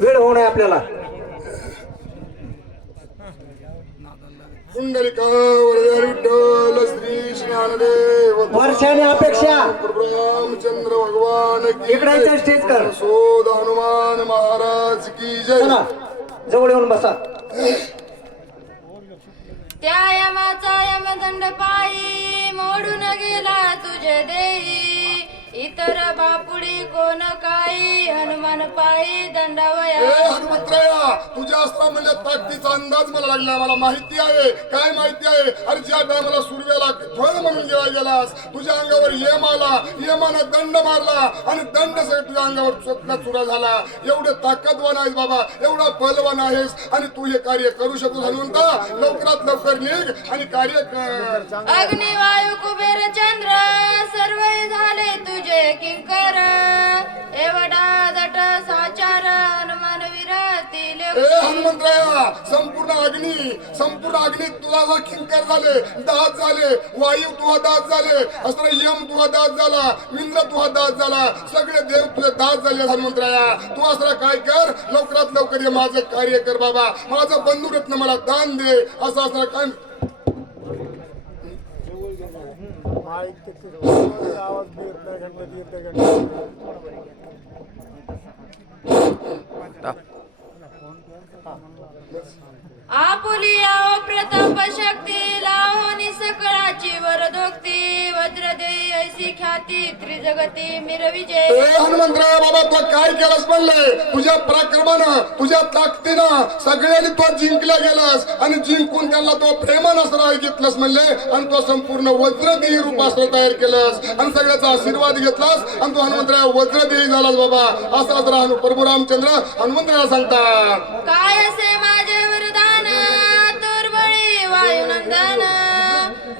वेळ होऊ नये आपल्याला. पुंडलिका वरदे विठ्ठल श्री ज्ञानदेव वर्षाने अपेक्षा रामचंद्र भगवान की इकडे यायचं स्टेज कर. सोद हनुमान महाराज की जय. चला जवळ येऊन बसा. त्या यमाचा यमदंड पायी मोडून गेला तुझे देई, इतर बापुडी कोण काही हनुमान पायी दंडावया. हनुमंतराया तुझ्या अस्त्रा म्हणजे ताकदीचा अंदाज मला लागला. मला माहिती आहे. काय माहिती आहे? अरे ज्या टायमाला सुरवेला फळ म्हणून जेव्हा गेलास तुझ्या अंगावर यम आला, यमानं दंड मारला आणि दंड सगळं तुझ्या अंगावर चोखला चुरा झाला. एवढे ताकदवान आहेस बाबा, एवढा बलवान आहेस आणि तू हे कार्य करू शकतो. हनुमंता लवकरात लवकर निघ आणि कार्य कर. अग्नी वायू कुबेर चंद्र सर्व झाले तुझे किंकर, एवढा जट साचार हनुमान विरतील. हनुमंतराया संपूर्ण अग्नी तुला जर किंकर झाले, दास झाले, वायू तुझा दास झाले, असं यम तुझा दास झाला, इंद्र तुझा दास झाला, सगळे देव तुझे दास झाले. हनुमंतराया तू असं काय कर, लवकरात लवकर ये माझं कार्य कर बाबा. माझं बंधुरत्न मला दान दे. असं काय आपुली आओ प्रताप शक्ती लावणी सकळाची वरदोक्ती, वज्र देई ऐसी ख्याती त्रिजगती मिरविजय. हनुमंतराया बाबा तू काय केलंस म्हणले, तुझ्या पराक्रमानं तुझ्या ताकदीनं सगळ्यांनी तो जिंकल्या गेलास आणि जिंकून त्यांना तो प्रेमान अस्त्र घेतलंस म्हणले आणि तो संपूर्ण वज्रदेही रूप अस्त्र तयार केलंस आणि सगळ्याचा आशीर्वाद घेतलास आणि तो हनुमंतराया वज्रदेही झालास बाबा. असा असं प्रभू रामचंद्र हनुमंतराया सांगतात. काय असे माझे वरदान तुर्वळी वायुनंदन,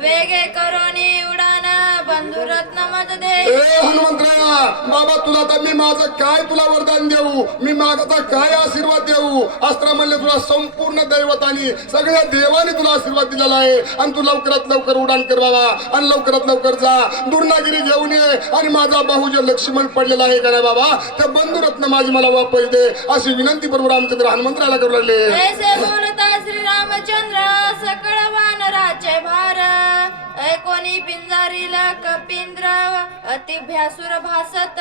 वेगे करोनी उडान बंधुरत्न मज दे. हनुमंतराया बाबा तुला तर मी माझं काय तुला वरदान देऊ, मी माझा काय आशीर्वाद देऊ. अस्त्र म्हणले तुला संपूर्ण दैवतानी सगळ्या देवाने तुला आशीर्वाद दिलेला आहे आणि तू लवकरात लवकर उडान कर बाबा आणि लवकरात लवकर जा. दुर्नागिरी घेऊन ये आणि माझा भाऊ जे लक्ष्मण पडलेला आहे का बाबा त्या बंधुरत्न माझी मला वापस दे अशी विनंती प्रभू रामचंद्र हनुमंतराला करू लागले. ऐसे बोलता श्री रामचंद्र सकळ वानराचे भार, ऐकोनी पिंजारीला कपिंद्र अति भ्यासुर भासत.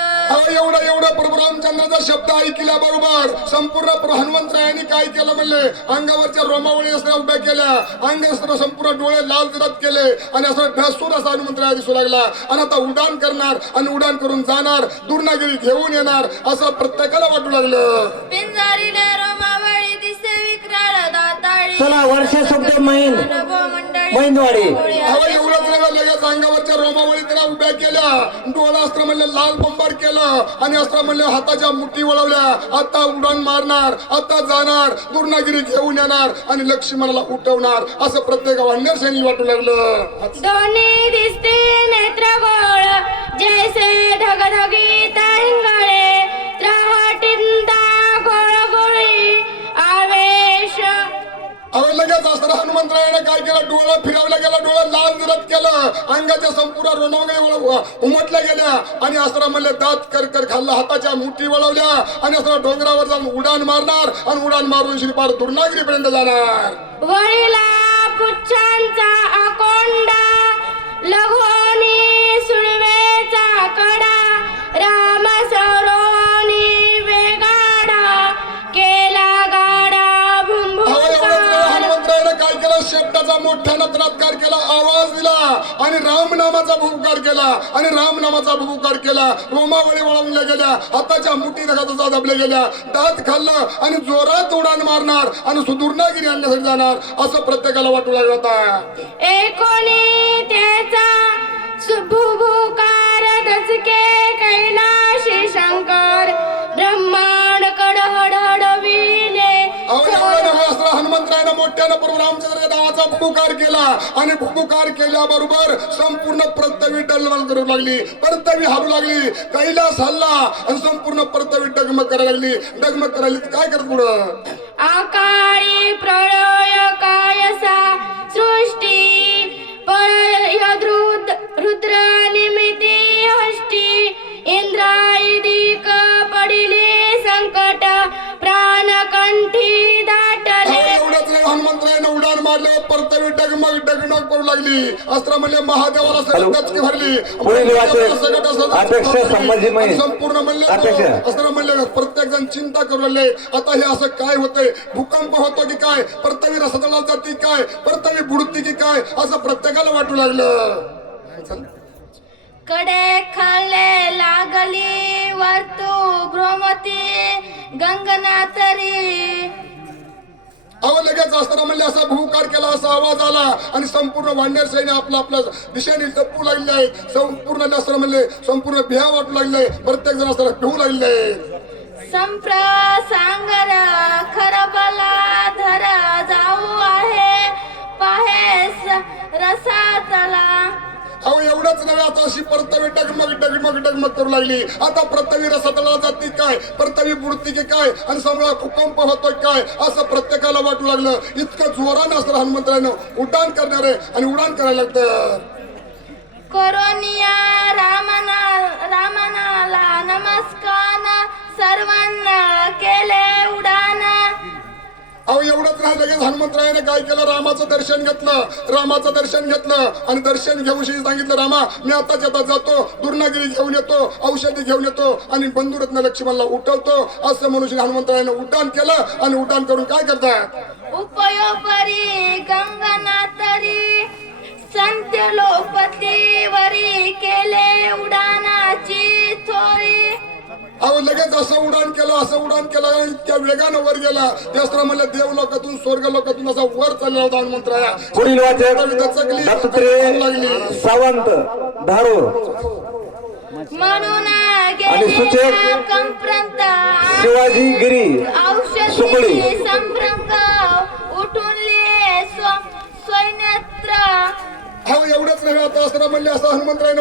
एवढं प्रभू रामचंद्राचा शब्द ऐकल्याबरोबर संपूर्ण हनुमंतरायांनी काय केलं म्हणले, अंगावरच्या रोमावळी असल्या उभ्या केल्या, अंग संपूर्ण डोळे लाल जरात केले आणि असं ढासूर असा हनुमंतराया दिसू लागला आणि आता उड्डाण करणार आणि उड्डाण करून जाणार, दुर्नागिरी घेऊन येणार असं प्रत्येकाला वाटू लागलं. पिंजारीला रोमावळी दिसे विक्राळ दाताळी. चला वर्ष शब्द महिंदवाडी. एवढंच लगेच अंगावरच्या रोमावळी त्यांना उभ्या केल्या, डोळा अस्त्र म्हणले लाल बंबार केलं आणि अस्त्र म्हणले हाताच्या मुठी वळवल्या. आता उड्डाण मारणार, आता जाणार, दुर्नागिरी घेऊन येणार आणि लक्ष्मणाला उठवणार असं प्रत्येक वाढण्यास वाटू लागलं. दोन्ही दिसते नेत्र गोळ जैसे ढगढगी तरंगळे, त्राहटिंदा गोळगोळी आवेश. लगेच असताना हनुमंतरायाने काय केलं, डोळा फिरवला गेला, डोळा लाल जरत केलं, अंगाच्या संपूर्ण रोमावळी उमटल्या गेल्या आणि अस्त्र म्हणले दात कर कर खाल्ला, हाताच्या मुठी वळवल्या आणि अस्त्र डोंगरावर जाऊन उडान मारणार आणि उडान मारून श्रीपार दुर्नागिरीपर्यंत जाणार. वळीला पुच्छांचा अकोंडा, लघोनी सुळवेचा कडा, राम सरोनी वेगाडा केला गाडा हनुमंतरायाने काय केलं, शब्दाचा मोठ्या नत्रात्कार केला, आवाज दिला आणि रामनामाचा भूकार केला आणि रामनामाचा भूकार केला. रोमावळी वळवल्या गेल्या, हाताच्या मुठी दगाचा दाबल्या गेल्या, दात खाल्लं आणि जोरात उडान मारणार आणि सुदूर्नागिरी आणण्यासाठी जाणार असं प्रत्येकाला वाटू लागलं होता. एकोणी त्याचा सुभुभुकार दचके कैलाशी शंकर, ब्रह्मांड कडहडविले. हनुमंतरायानं मोठ्यानं प्रभू रामचंद्र नावाचा भूकार केला आणि भूकार केल्याबरोबर संपूर्ण पृथ्वी डलमल करू लागली, पृथ्वी हलू लागली, कैलास हल्ला आणि संपूर्ण पृथ्वी डगमग करायला लागली. डगमग करायला काय करत पुढं, आकाळी प्रळय कायसा सृष्टी रुद्र निमिती हष्टी, इंद्रायदी मारल्यावर परतवी डगमग डगमग करू लागली. अस्त्र म्हणले महादेवाला सगळं गचकी भरली. पुढील वाचक अध्यक्ष संभाजी महेश. संपूर्ण म्हणले अध्यक्ष. अस्त्र म्हणले प्रत्येक जण चिंता करू लागले. आता हे असं काय होतंय? भूकंप होतो की काय? परतवी रसातळाला जाती काय? परतवी बुडती की काय? असं प्रत्येकाला वाटू लागलं. कडे खाल्ले लागली वर्तू भ्रमती गंगना तरी. अहो लगेच असताना म्हणले असा भूकार केला, असा आवाज आला आणि संपूर्ण वाढण्यार सैन्य आपल्या आपल्या दिशेने टप्पू लागले आहे. संपूर्ण अस्त्र म्हणले संपूर्ण भिया वाटू लागले. प्रत्येक जण असताना भिवू लागले. संप्र सांगर खरबला धर जाऊ आहे पाहे रसातला. अहो एवढंच नव्हे, आता अशी परतवी डगमग डगमग डगमग करू लागली. आता परतवी रसातळाला जाती काय? परतवी बुडती की काय? आणि समजा भूकंप होतोय काय? असं प्रत्येकाला वाटू लागलं. इतकं जोरानं असतं हनुमंतरानं उड्डाण करणार आहे आणि उड्डाण करायला लागतं. कोरोनिया रामनाला नमस्कार सर्वांना केले उडान. अहो एवढंच नाही, लगेच हनुमंतरायाने काय केलं? रामाचं दर्शन घेतलं. रामाचं दर्शन घेतलं आणि दर्शन घेऊशी सांगितलं, रामा मी आताच आता जातो, दुर्नागिरी घेऊन येतो, औषधी घेऊन येतो आणि बंधुरत्न लक्ष्मणला उठवतो. असं म्हणून हनुमंतरायाने उड्डाण केलं आणि उड्डाण करून काय करतात? उपयोपरी गंगना तरी संत लोपती वरी केले उडानाची थोरी. अहो लगेच असं उड्डाण केलं, असं उड्डाण केलं, इतक्या वेगानं वर गेला. त्यास्त्र म्हणलं देव लोकातून स्वर्ग लोकातून असा वर चालला होता हनुमंतराया. पुढील वाचक दत्तात्रय सावंत धारूर. म्हणून आणि सूचक कंप्रांत शिवाजी गिरी सुकळी. औषधी संभ्रंग उठूनले स्वैन्यत्र. अहो एवढंच नव्हे, आता अस्त्र म्हणले असं हनुमंतरायाने